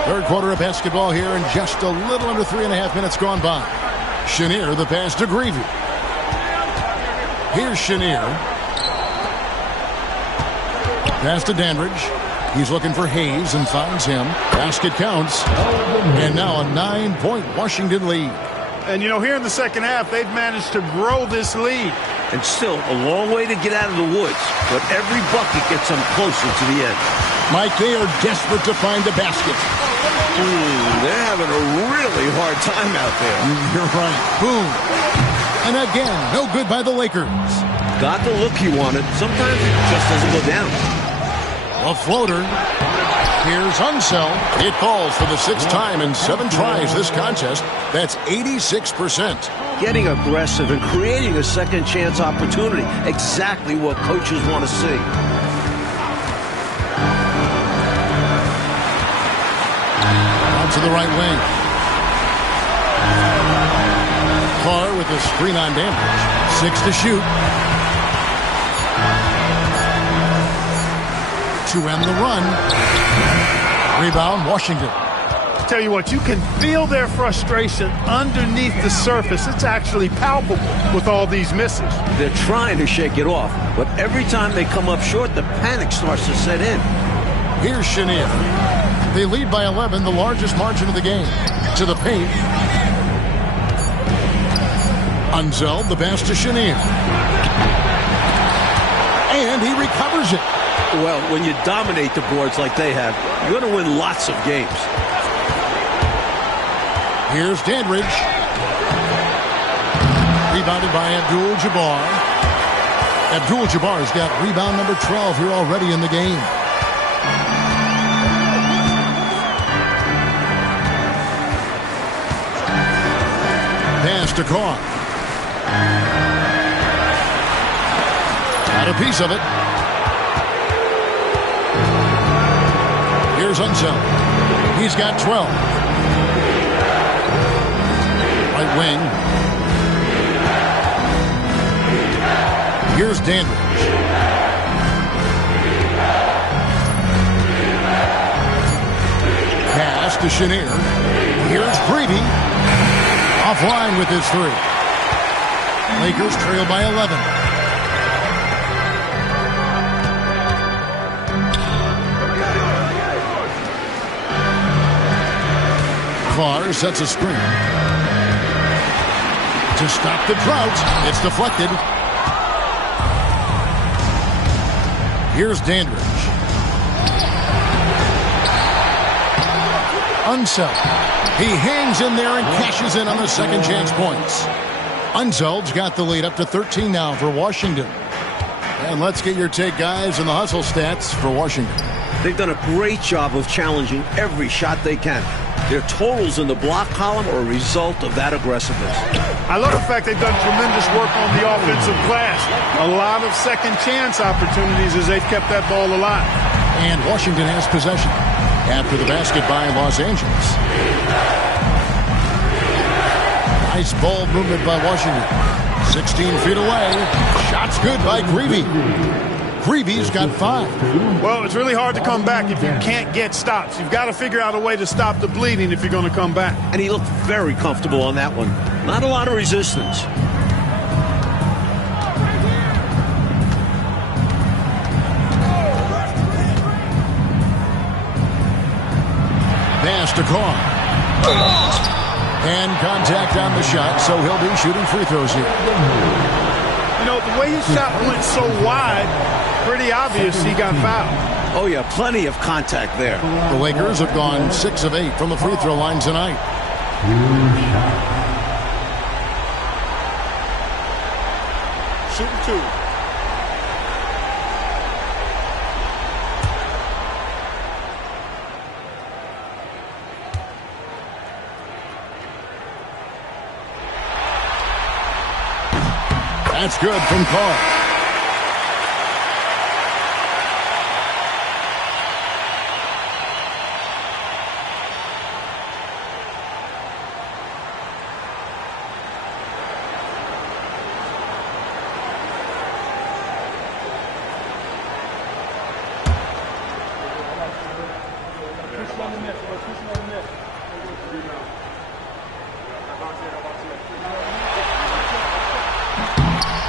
Third quarter of basketball here, and just a little under 3.5 minutes gone by. Chenier, the pass to Greavy. Here's Chenier. Pass to Dandridge. He's looking for Hayes and finds him. Basket counts. And now a 9-point Washington lead. And, you know, here in the second half, they've managed to grow this lead. And still a long way to get out of the woods. But every bucket gets them closer to the end. Mike, they are desperate to find the basket. They're having a really hard time out there. You're right. Boom. And again, no good by the Lakers. Got the look he wanted. Sometimes it just doesn't go down. A floater. Here's Unseld. It falls for the 6th time in 7 tries this contest. That's 86%. Getting aggressive and creating a second chance opportunity. Exactly what coaches want to see. Out to the right wing. Carr with a screen on Dandridge. 6 to shoot. To end the run. Rebound, Washington. Tell you what, you can feel their frustration underneath the surface. It's actually palpable with all these misses. They're trying to shake it off, but every time they come up short, the panic starts to set in. Here's Chenier. They lead by 11, the largest margin of the game. To the paint. Unseld, the pass to Chenier. And he recovers it. Well, when you dominate the boards like they have, you're going to win lots of games. Here's Dandridge. Rebounded by Abdul-Jabbar. Abdul-Jabbar's got rebound number 12 here already in the game. Pass to Carr. Got a piece of it. Here's Unseld. He's got 12. Right wing. Here's Dandridge. Pass to Chenier. Here's Greavy. Offline with his 3. Lakers trail by 11. Carr sets a screen. To stop the drought, it's deflected. Here's Dandridge. Unseld. He hangs in there and cashes in on the second chance points. Unseld's got the lead up to 13 now for Washington. And let's get your take, guys, on the hustle stats for Washington. They've done a great job of challenging every shot they can. Their totals in the block column are a result of that aggressiveness. I love the fact they've done tremendous work on the offensive glass. A lot of second chance opportunities as they've kept that ball alive. And Washington has possession after the basket by Los Angeles. Nice ball movement by Washington. 16 feet away. Shot's good by Greavy. Greavy's got 5. Well, it's really hard to come back if you can't get stops. You've got to figure out a way to stop the bleeding if you're going to come back. And he looked very comfortable on that one. Not a lot of resistance. Pass to Carr. And contact on the shot, so he'll be shooting free throws here. You know, the way his shot went so wide, pretty obvious he got fouled. Oh, yeah, plenty of contact there. The Lakers have gone 6 of 8 from the free throw line tonight. Shooting 2. That's good from Carr.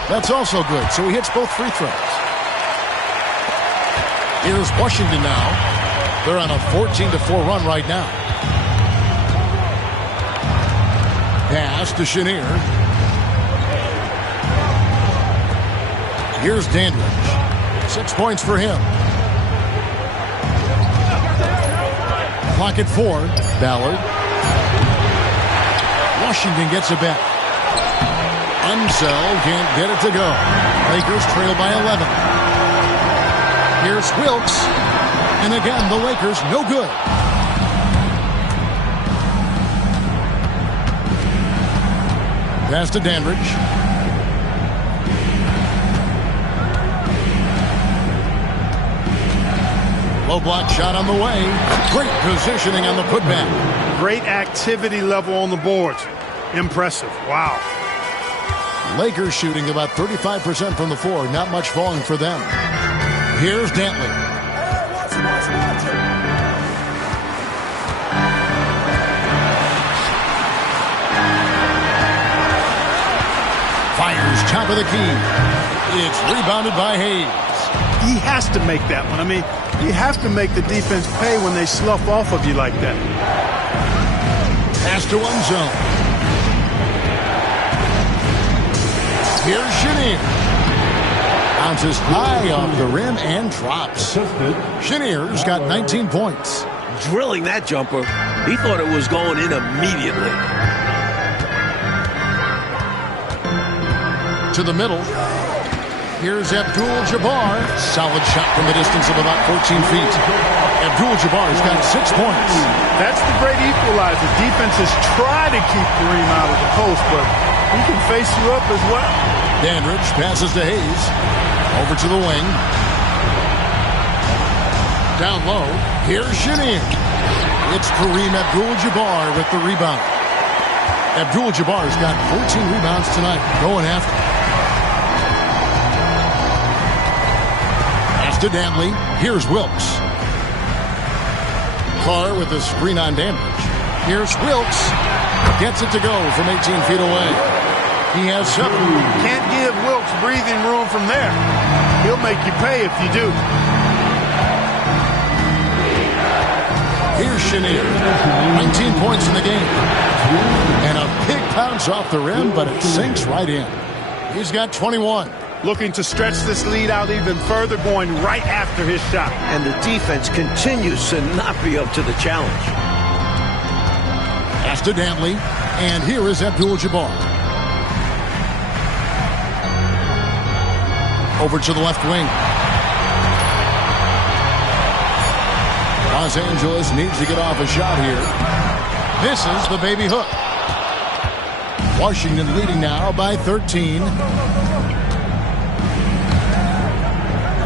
That's also good, so he hits both free throws. Here's Washington now. They're on a 14-4 run right now. Pass to Chenier. Here's Dandridge. 6 points for him. Clock at 4. Ballard. Washington gets a bet. Unseld can't get it to go. Lakers trail by 11. Here's Wilkes. And again, the Lakers no good. Pass to Dandridge. Low block shot on the way. Great positioning on the putback. Great activity level on the boards. Impressive. Wow. Lakers shooting about 35% from the floor. Not much falling for them. Here's Dantley. Fires top of the key. It's rebounded by Hayes. He has to make that one. I mean, you have to make the defense pay when they slough off of you like that. Pass to one zone. Here's Chenier. Bounces high off the rim and drops. Chenier's got 19 points. Drilling that jumper. He thought it was going in immediately. To the middle. Here's Abdul-Jabbar. Solid shot from the distance of about 14 feet. Abdul-Jabbar's got 6 points. That's the great equalizer. Defenses try to keep Kareem out of the post, but he can face you up as well. Dandridge passes to Hayes. Over to the wing. Down low. Here's Chenier. It's Kareem Abdul-Jabbar with the rebound. Abdul-Jabbar's got 14 rebounds tonight. Going after. Pass to Dantley. Here's Wilkes. Carr with a screen on Dandridge. Here's Wilkes. Gets it to go from 18 feet away. He has 7. Can't give Wilkes breathing room from there. He'll make you pay if you do. Here's Chenier. 19 points in the game. And a big bounce off the rim, but it sinks right in. He's got 21. Looking to stretch this lead out even further, going right after his shot. And the defense continues to not be up to the challenge. Pass to Dantley. And here is Abdul-Jabbar. Over to the left wing. Los Angeles needs to get off a shot here. Misses the baby hook. Washington leading now by 13.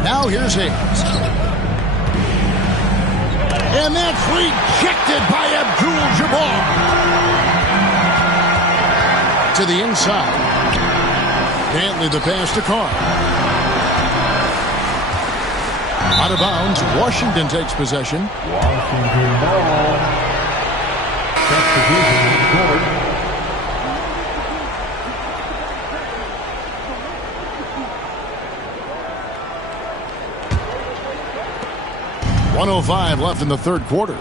Now here's Hayes. And that's rejected by Abdul-Jabbar. To the inside. Dantley the pass to Carr. Out of bounds. Washington takes possession. Washington ball. Set position covered. .105 left in the third quarter.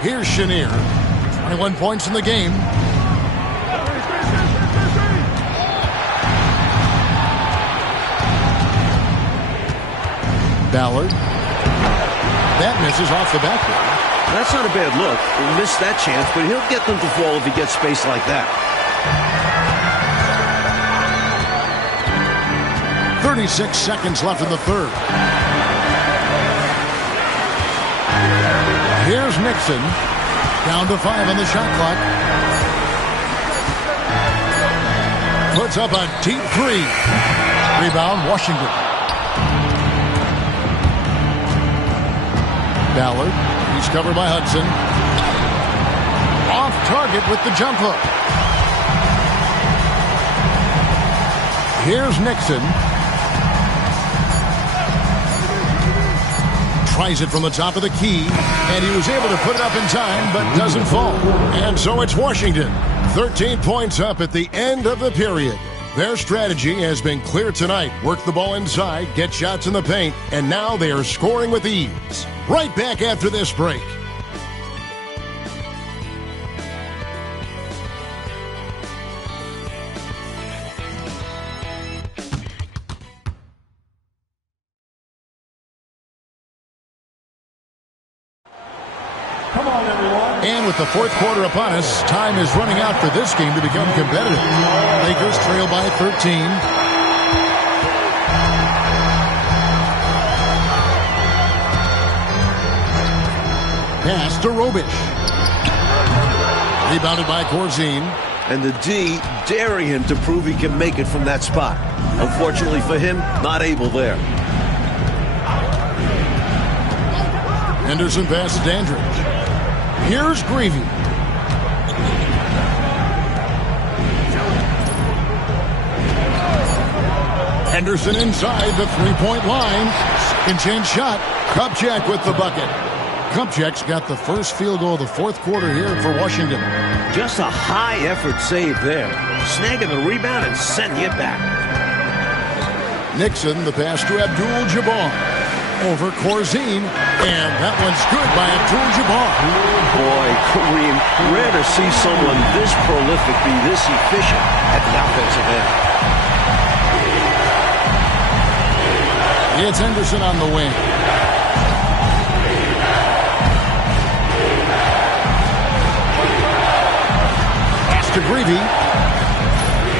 Here's Chenier. 21 points in the game. Ballard. That misses off the backboard. That's not a bad look. He'll miss that chance, but he'll get them to fall if he gets space like that. 36 seconds left in the third. Here's Nixon. Down to 5 on the shot clock. Puts up a deep 3. Rebound, Washington. Ballard. He's covered by Hudson. Off target with the jump hook. Here's Nixon. Tries it from the top of the key, and he was able to put it up in time, but doesn't fall. And so it's Washington. 13 points up at the end of the period. Their strategy has been clear tonight. Work the ball inside, get shots in the paint, and now they are scoring with ease. Right back after this break. Come on, everyone. And with the fourth quarter upon us, time is running out for this game to become competitive. Lakers trail by 13. Pass to Robish. Rebounded by Corzine. And the D daring him to prove he can make it from that spot. Unfortunately for him, not able there. Henderson passes Dandridge. Here's Greavy. Henderson inside the three-point line. Second chance shot. Kupchak with the bucket. Kupchak's got the first field goal of the fourth quarter here for Washington. Just a high-effort save there. Snagging the rebound and sending it back. Nixon, the pass to Abdul-Jabbar. Over Corzine, and that one's good by Abdul-Jabbar. Boy, Kareem, rare to see someone this prolific be this efficient at the offensive end. It's Henderson on the wing. Pass to Greavy.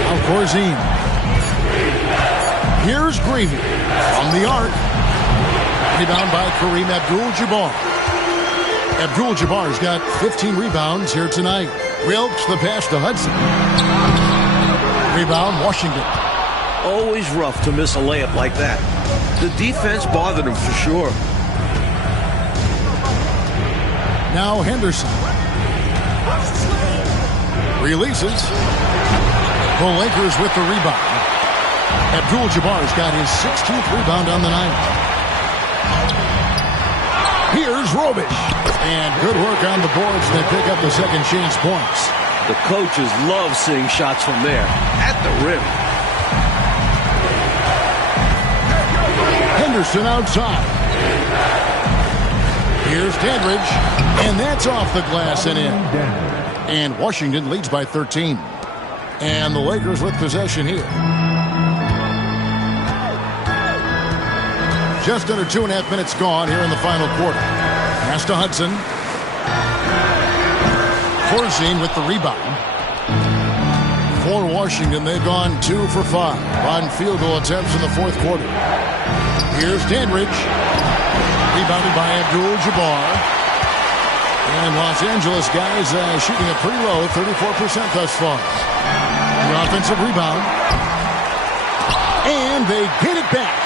Now Corzine. Here's Greavy from the arc. Rebound by Kareem Abdul-Jabbar. Abdul-Jabbar's got 15 rebounds here tonight. Wilkes the pass to Hudson. Rebound, Washington. Always rough to miss a layup like that. The defense bothered him for sure. Now Henderson. Releases. The Lakers with the rebound. Abdul-Jabbar's got his 16th rebound on the night. Here's Robish. And good work on the boards. They pick up the second chance points. The coaches love seeing shots from there at the rim. Henderson outside. Here's Dandridge. And that's off the glass and in. And Washington leads by 13. And the Lakers with possession here. Just under 2.5 minutes gone here in the final quarter. Pass to Hudson. Corzine with the rebound. For Washington, they've gone 2 for 5 on field goal attempts in the fourth quarter. Here's Dandridge. Rebounded by Abdul-Jabbar. And Los Angeles guys shooting it pretty low, 34% thus far. The offensive rebound. And they get it back.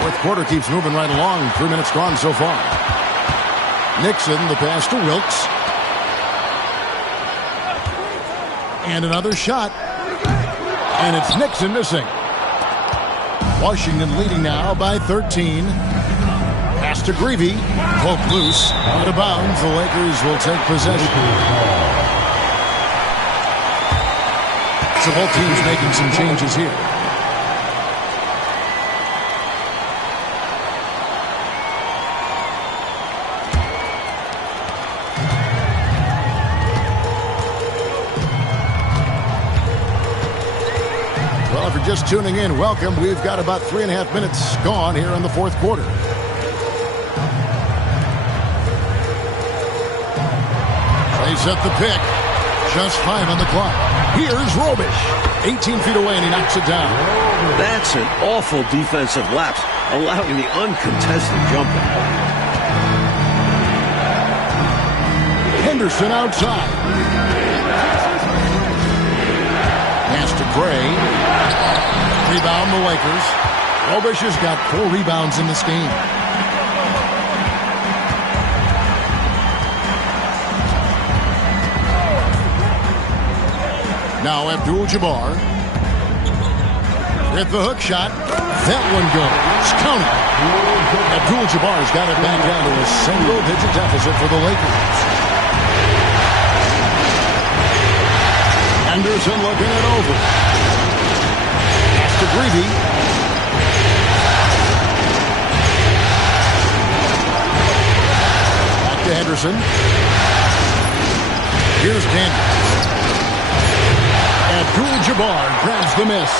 Fourth quarter keeps moving right along. 3 minutes gone so far. Nixon, the pass to Wilkes. And another shot. And it's Nixon missing. Washington leading now by 13. Pass to Greavy. Poke loose. Out of bounds. The Lakers will take possession. So both teams making some changes here. Well, if you're just tuning in, welcome. We've got about 3.5 minutes gone here in the fourth quarter. They set the pick. Just 5 on the clock. Here's Robish. 18 feet away, and he knocks it down. That's an awful defensive lapse, allowing the uncontested jumper. Henderson outside. Pass to Gray. Rebound the Lakers. Robish has got 4 rebounds in this game. Now Abdul-Jabbar with the hook shot. That one goes. Count it. Abdul-Jabbar's got it back down to a single-digit deficit for the Lakers. Anderson looking it over. Pass to Greavy. Back to Henderson. Here's Dandridge. Abdul-Jabbar grabs the miss.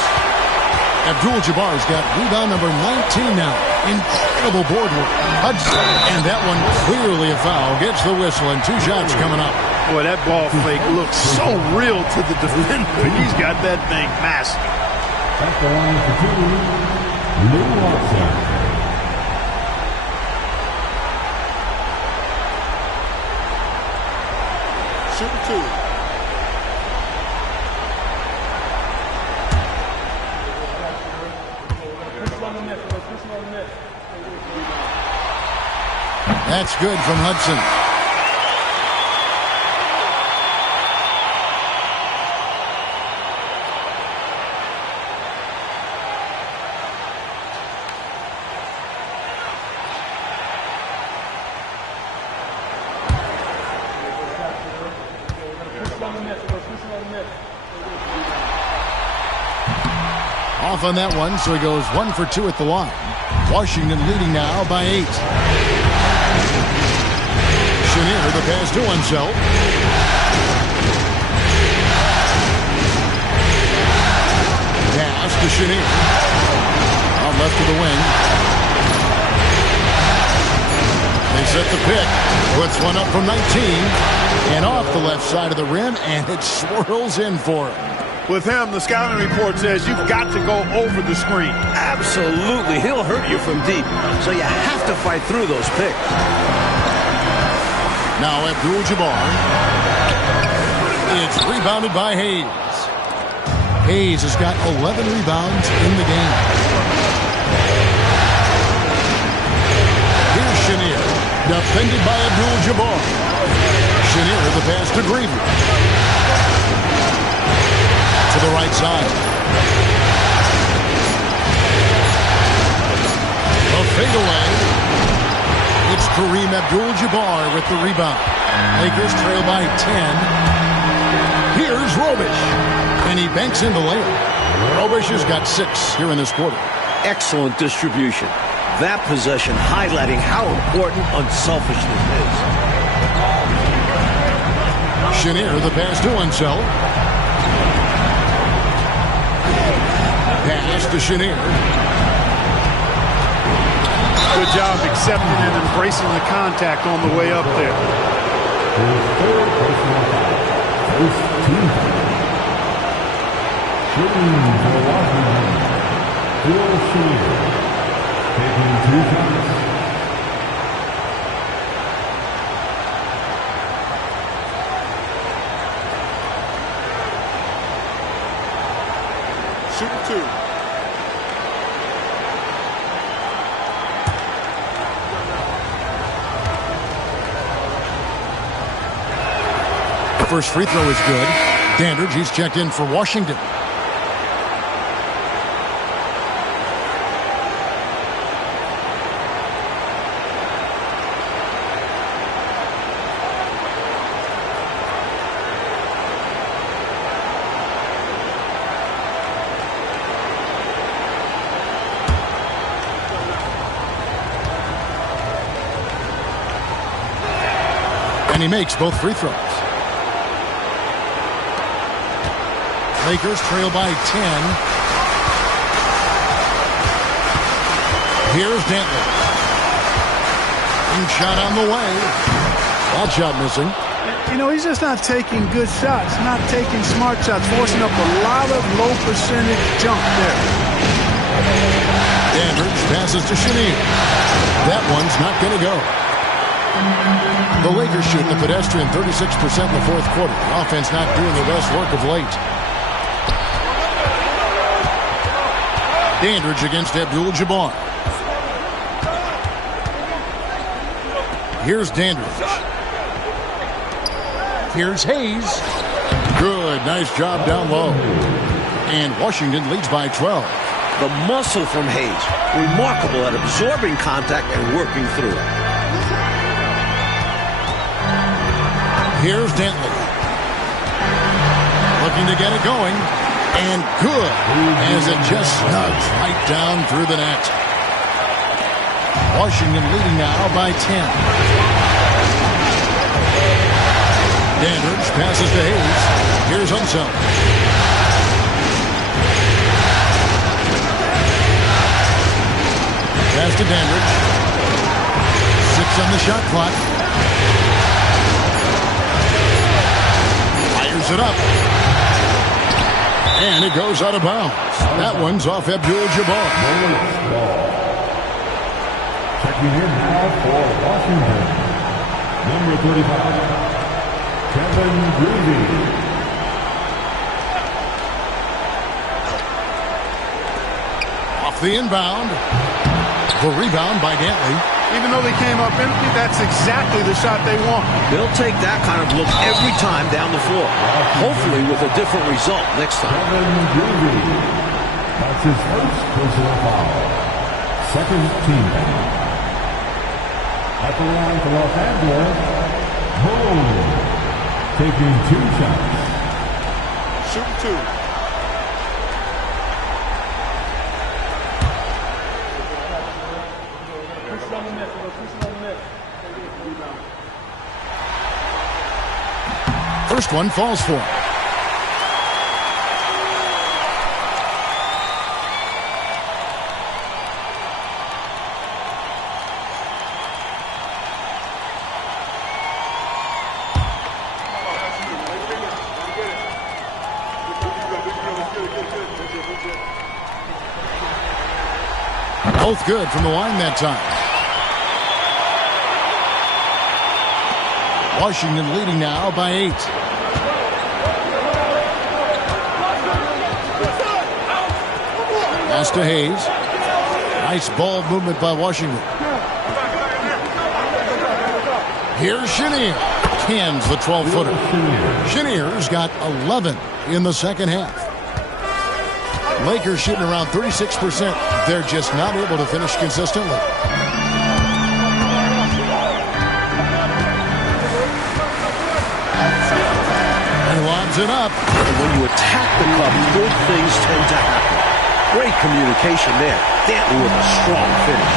Abdul-Jabbar's got rebound number 19 now. Incredible board work. Hudson, and that one clearly a foul. Gets the whistle, and 2 shots coming up. Boy, that ball fake looks so real to the defender. He's got that thing massive. At the line for 2, Lou Watson. Shooting 2. That's good from Hudson. Off on that one, so he goes 1 for 2 at the line. Washington leading now by 8. Chenier, the pass to himself. Pass to Chenier. Out left to the wing. They set the pick. Puts one up from 19. And off the left side of the rim, and it swirls in for him. With him, the scouting report says you've got to go over the screen. Absolutely. He'll hurt you from deep. So you have to fight through those picks. Now Abdul-Jabbar. It's rebounded by Hayes. Hayes has got 11 rebounds in the game. Here's Chenier. Defended by Abdul-Jabbar. Chenier the pass to Greavy. To the right side. fadeaway. It's Kareem Abdul-Jabbar with the rebound. Lakers trail by 10. Here's Robish. And he banks in the layup. Robish has got 6 here in this quarter. Excellent distribution. That possession highlighting how important unselfishness is. Chenier, the pass to Unseld. Pass to Chenier. Good job accepting and embracing the contact on the way up there. Shooting for Washington, Phil Chenier, taking 2 shots. Shooting 2. First free throw is good. Dandridge, he's checked in for Washington. And he makes both free throws. Lakers trail by 10. Here's Dentley. Shot on the way. That shot missing. You know, he's just not taking good shots, not taking smart shots, forcing up a lot of low percentage jump there. Dandridge passes to Chenier. That one's not going to go. The Lakers shooting a pedestrian 36% in the fourth quarter. The offense not doing their best work of late. Dandridge against Abdul-Jabbar. Here's Dandridge. Here's Hayes. Good. Nice job down low. And Washington leads by 12. The muscle from Hayes. Remarkable at absorbing contact and working through it. Here's Dentley. Looking to get it going. And good. As it just snugs right down through the net. Washington leading now by 10. Dandridge passes to Hayes. Here's Unseld. Pass to Dandridge. 6 on the shot clock. Fires it up. And it goes out of bounds. That one's off Abdul-Jabbar. Checking in now for Washington, number 35, Kevin Greavy. Off the inbound. The rebound by Dantley. Even though they came up empty, that's exactly the shot they want. They'll take that kind of look every time down the floor. Hopefully with a different result next time. Kevin Greavy. That's his first personal foul. Second team foul. At the line for Los Angeles, Boone, taking 2 shots. Shooting 2. First one falls for him. Both good from the line that time. Washington leading now by 8. Pass to Hayes. Nice ball movement by Washington. Here's Chenier. Cans the 12-footer. Chenier's got 11 in the second half. Lakers shooting around 36%. They're just not able to finish consistently. He lobs it up. And when you attack the cup, good things tend to happen. Great communication there. Dantley with a strong finish.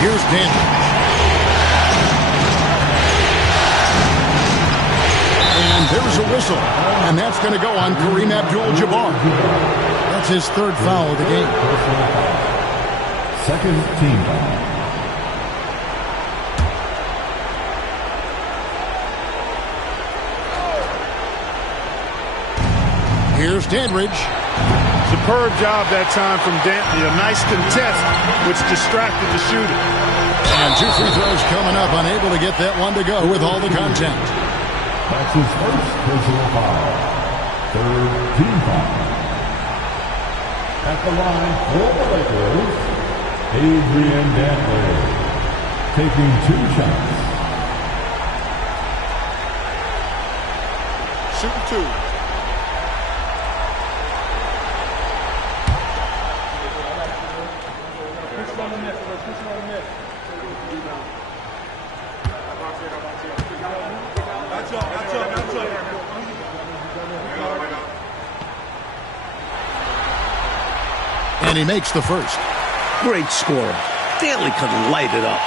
Here's Dantley. And there's a whistle. And that's going to go on Kareem Abdul-Jabbar. That's his third foul of the game. Second team foul. Here's Dandridge. Superb job that time from Dantley. A nice contest, which distracted the shooter. And 2 free throws coming up. Unable to get that one to go with all the contact. That's his first personal foul. Third team foul. At the line for the Lakers, Adrian Dantley. Taking 2 shots. Shooting 2. And he makes the first. Great scorer. Dantley could light it up.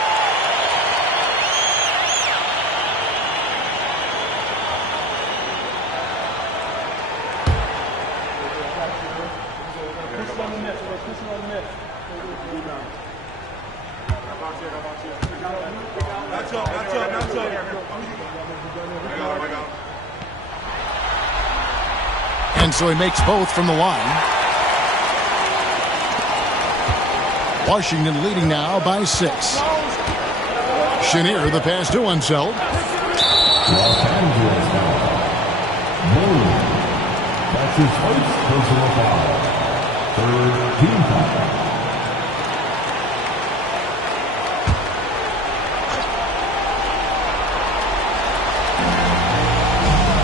And so he makes both from the line. Washington leading now by 6. Chenier, the pass to Unseld. Los Angeles foul. Moore. That's his first personal foul. Third team foul.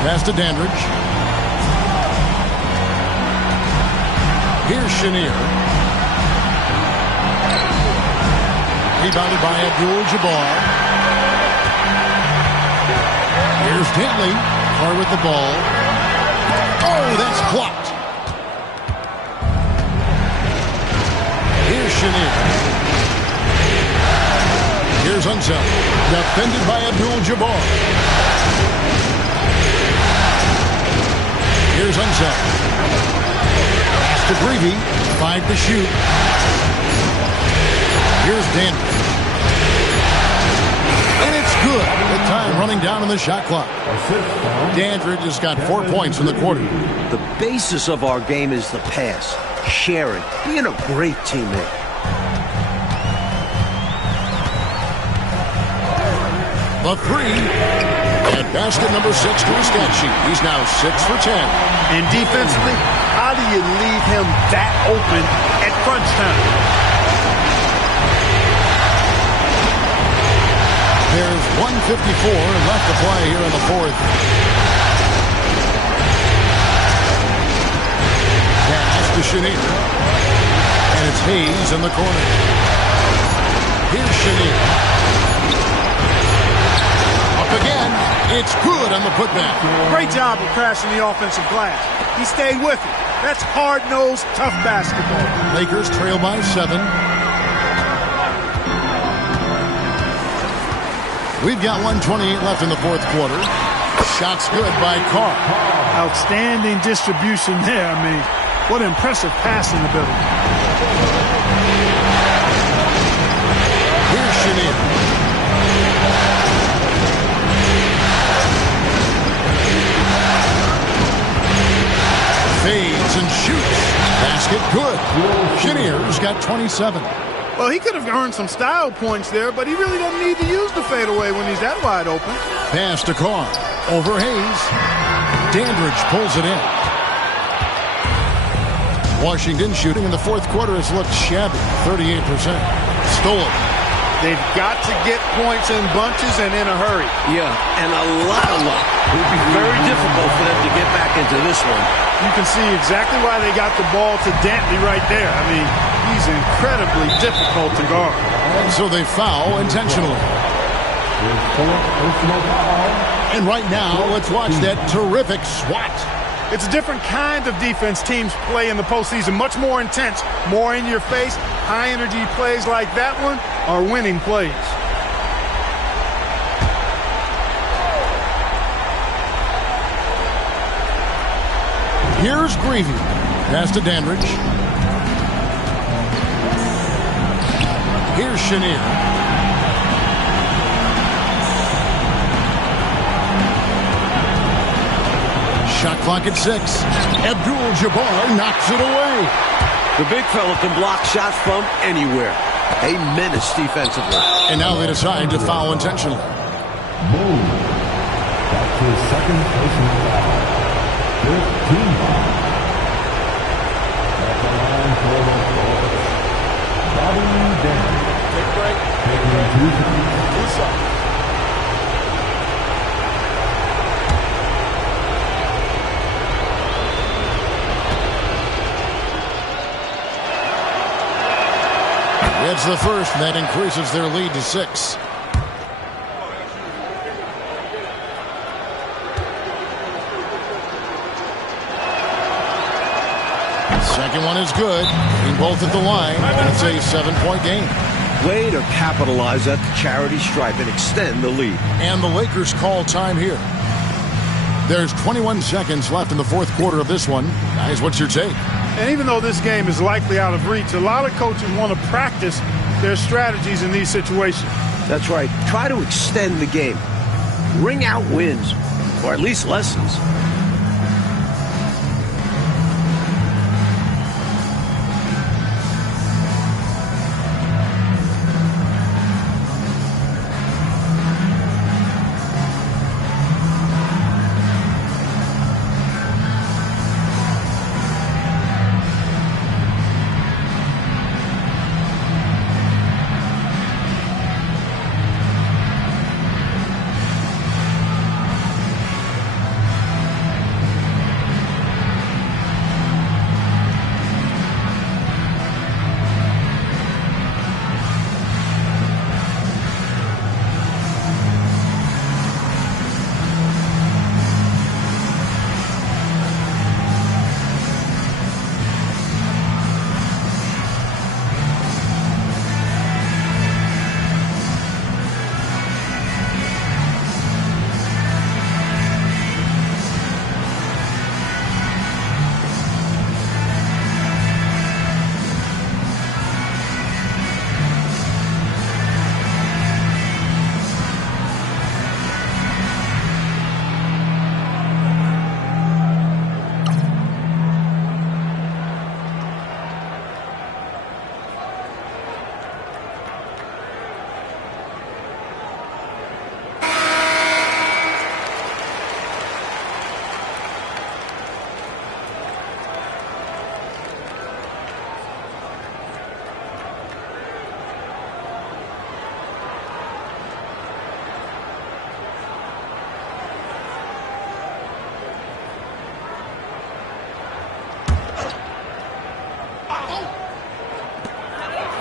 Pass to Dandridge. Here's Chenier. Rebounded by Abdul-Jabbar. Here's Dantley. Hard with the ball. Oh, that's blocked. Here's Chenier. Here's Unseld. Defended by Abdul-Jabbar. Here's Unseld. Pass to Greavy. 5 to shoot. Here's Dandridge. And it's good. The time running down on the shot clock. Dandridge has got 4 points in the quarter. The basis of our game is the pass, sharing, being a great teammate. The 3. And basket number 6 to his stat sheet. He's now 6 for 10. And defensively, how do you leave him that open at crunch time? There's 1:54 left to play here in the fourth. Pass to Chenier. And it's Hayes in the corner. Here's Chenier. Up again. It's good on the putback. Great job of crashing the offensive glass. He stayed with it. That's hard-nosed, tough basketball. Lakers trail by 7. We've got 1:28 left in the fourth quarter. Shots good by Carr. Outstanding distribution there. I mean, what impressive passing ability. Here's Chenier. Fades and shoots. Basket good. Chenier's got 27. Well, he could have earned some style points there, but he really doesn't need to use the fadeaway when he's that wide open. Pass to Carr. Over Hayes. Dandridge pulls it in. Washington shooting in the fourth quarter has looked shabby. 38%. Stolen. They've got to get points in bunches and in a hurry. Yeah, and a lot of luck. It would be very difficult for them to get back into this one. You can see exactly why they got the ball to Dantley right there. I mean, he's incredibly difficult to guard. And so they foul intentionally. And right now, let's watch that terrific swat. It's a different kind of defense teams play in the postseason. Much more intense, more in your face. High-energy plays like that one are winning plays. Here's Greavy. Pass to Dandridge. Here's Chenier. Shot clock at 6. Abdul-Jabbar knocks it away. The big fella can block shots from anywhere. A menace defensively. And now they decide to foul intentionally. Move. Back to his second personal foul. 15 foul. At the line for the Bullets. Bobby Dandridge. Take a break. Do something. It's the first, and that increases their lead to 6. Second one is good. Being both at the line, and it's a 7-point game. Way to capitalize at the charity stripe and extend the lead. And the Lakers call time here. There's 21 seconds left in the fourth quarter of this one. Guys, what's your take? And even though this game is likely out of reach, a lot of coaches want to practice their strategies in these situations. That's right. Try to extend the game. Ring out wins, or at least lessons.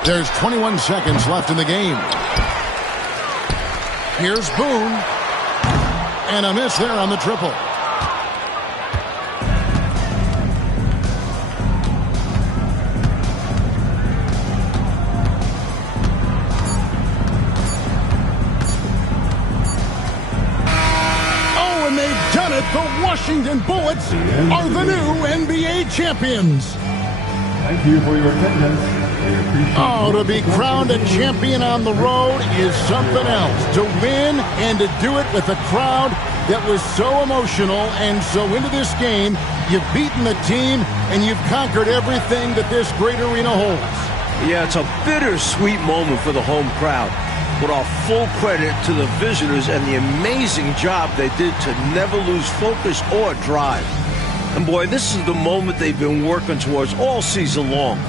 There's 21 seconds left in the game. Here's Boone. And a miss there on the triple. Oh, and they've done it. The Washington Bullets are the new NBA champions. Thank you for your attendance. Oh, to be crowned a champion on the road is something else. To win and to do it with a crowd that was so emotional and so into this game, you've beaten the team and you've conquered everything that this great arena holds. Yeah, it's a bittersweet moment for the home crowd. But our full credit to the visitors and the amazing job they did to never lose focus or drive. And boy, this is the moment they've been working towards all season long.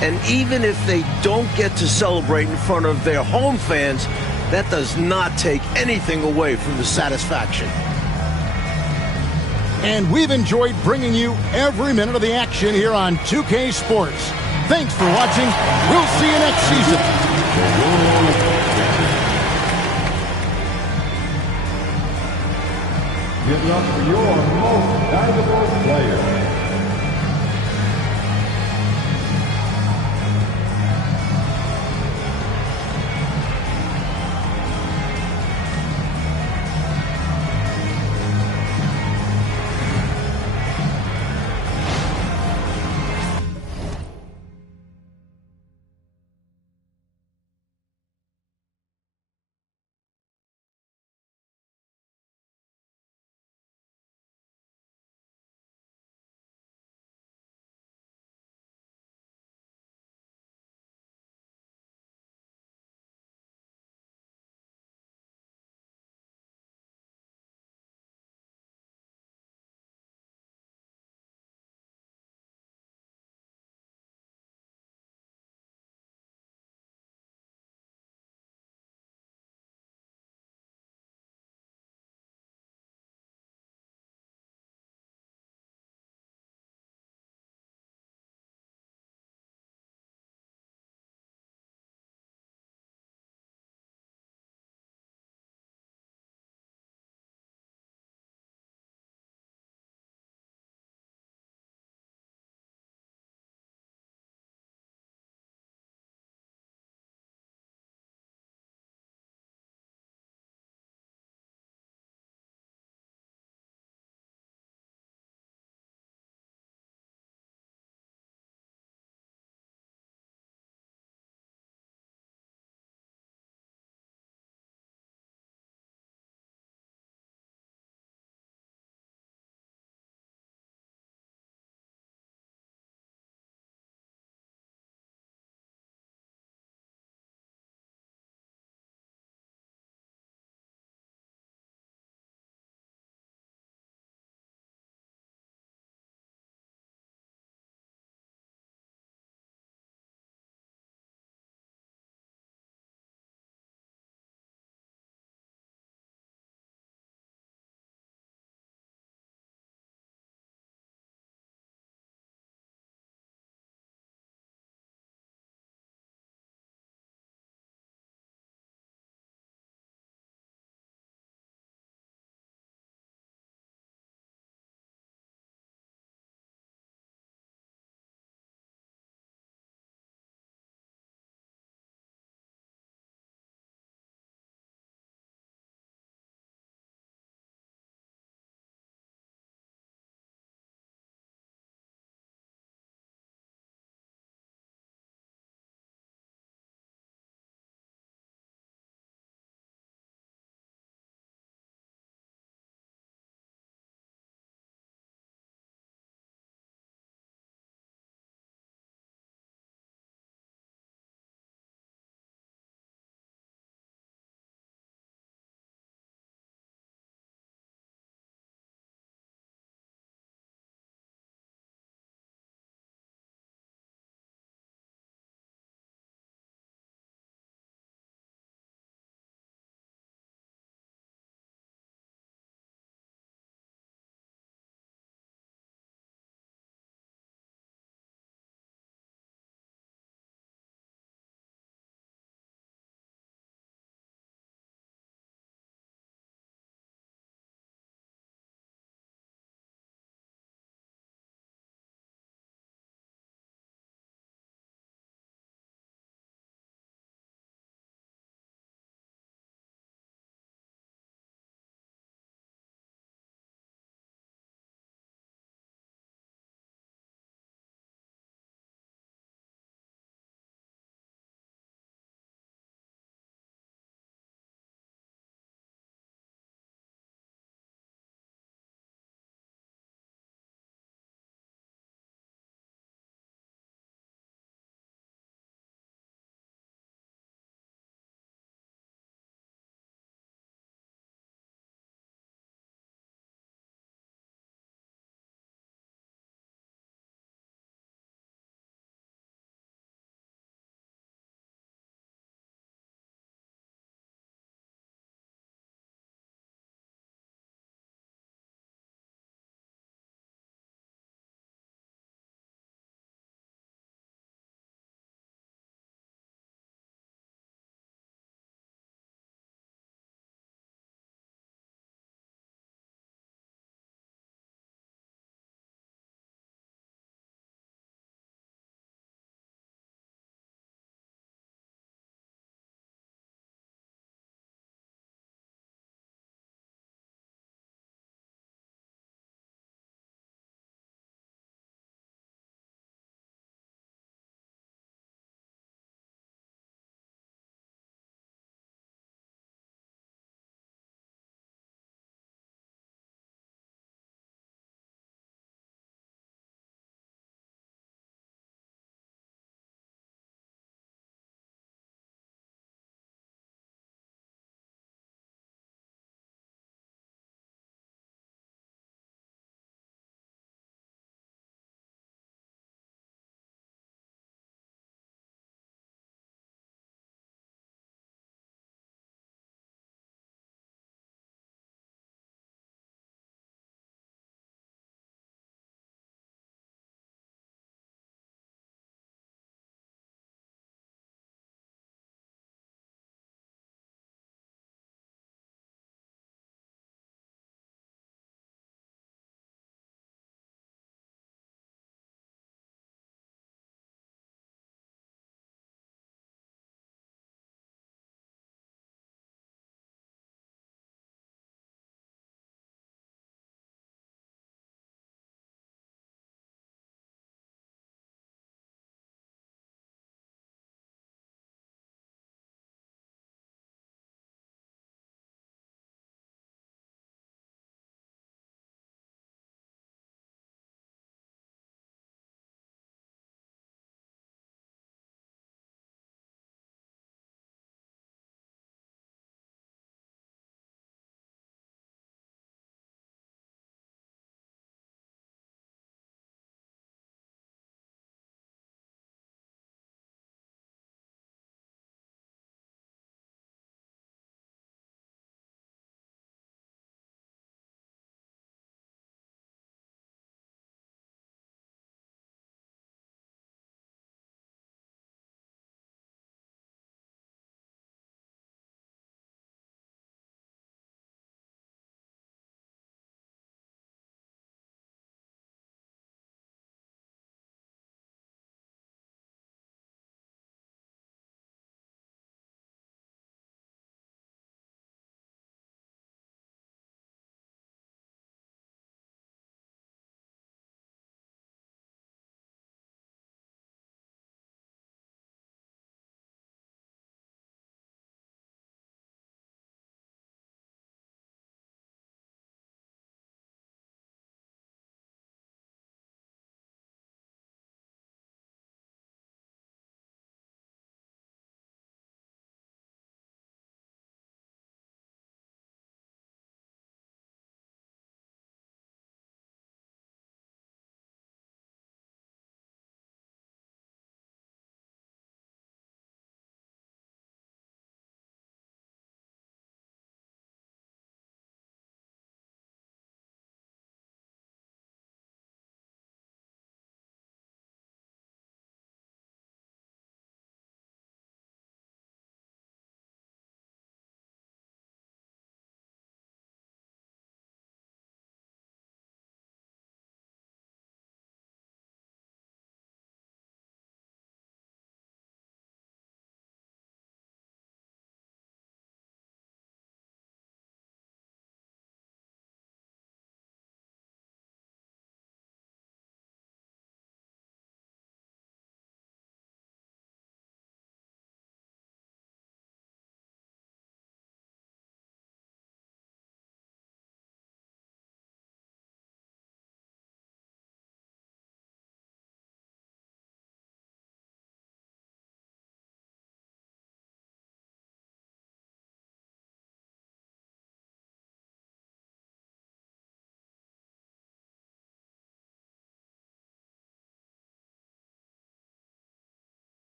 And even if they don't get to celebrate in front of their home fans, that does not take anything away from the satisfaction. And we've enjoyed bringing you every minute of the action here on 2K Sports. Thanks for watching. We'll see you next season. Give it up for your most valuable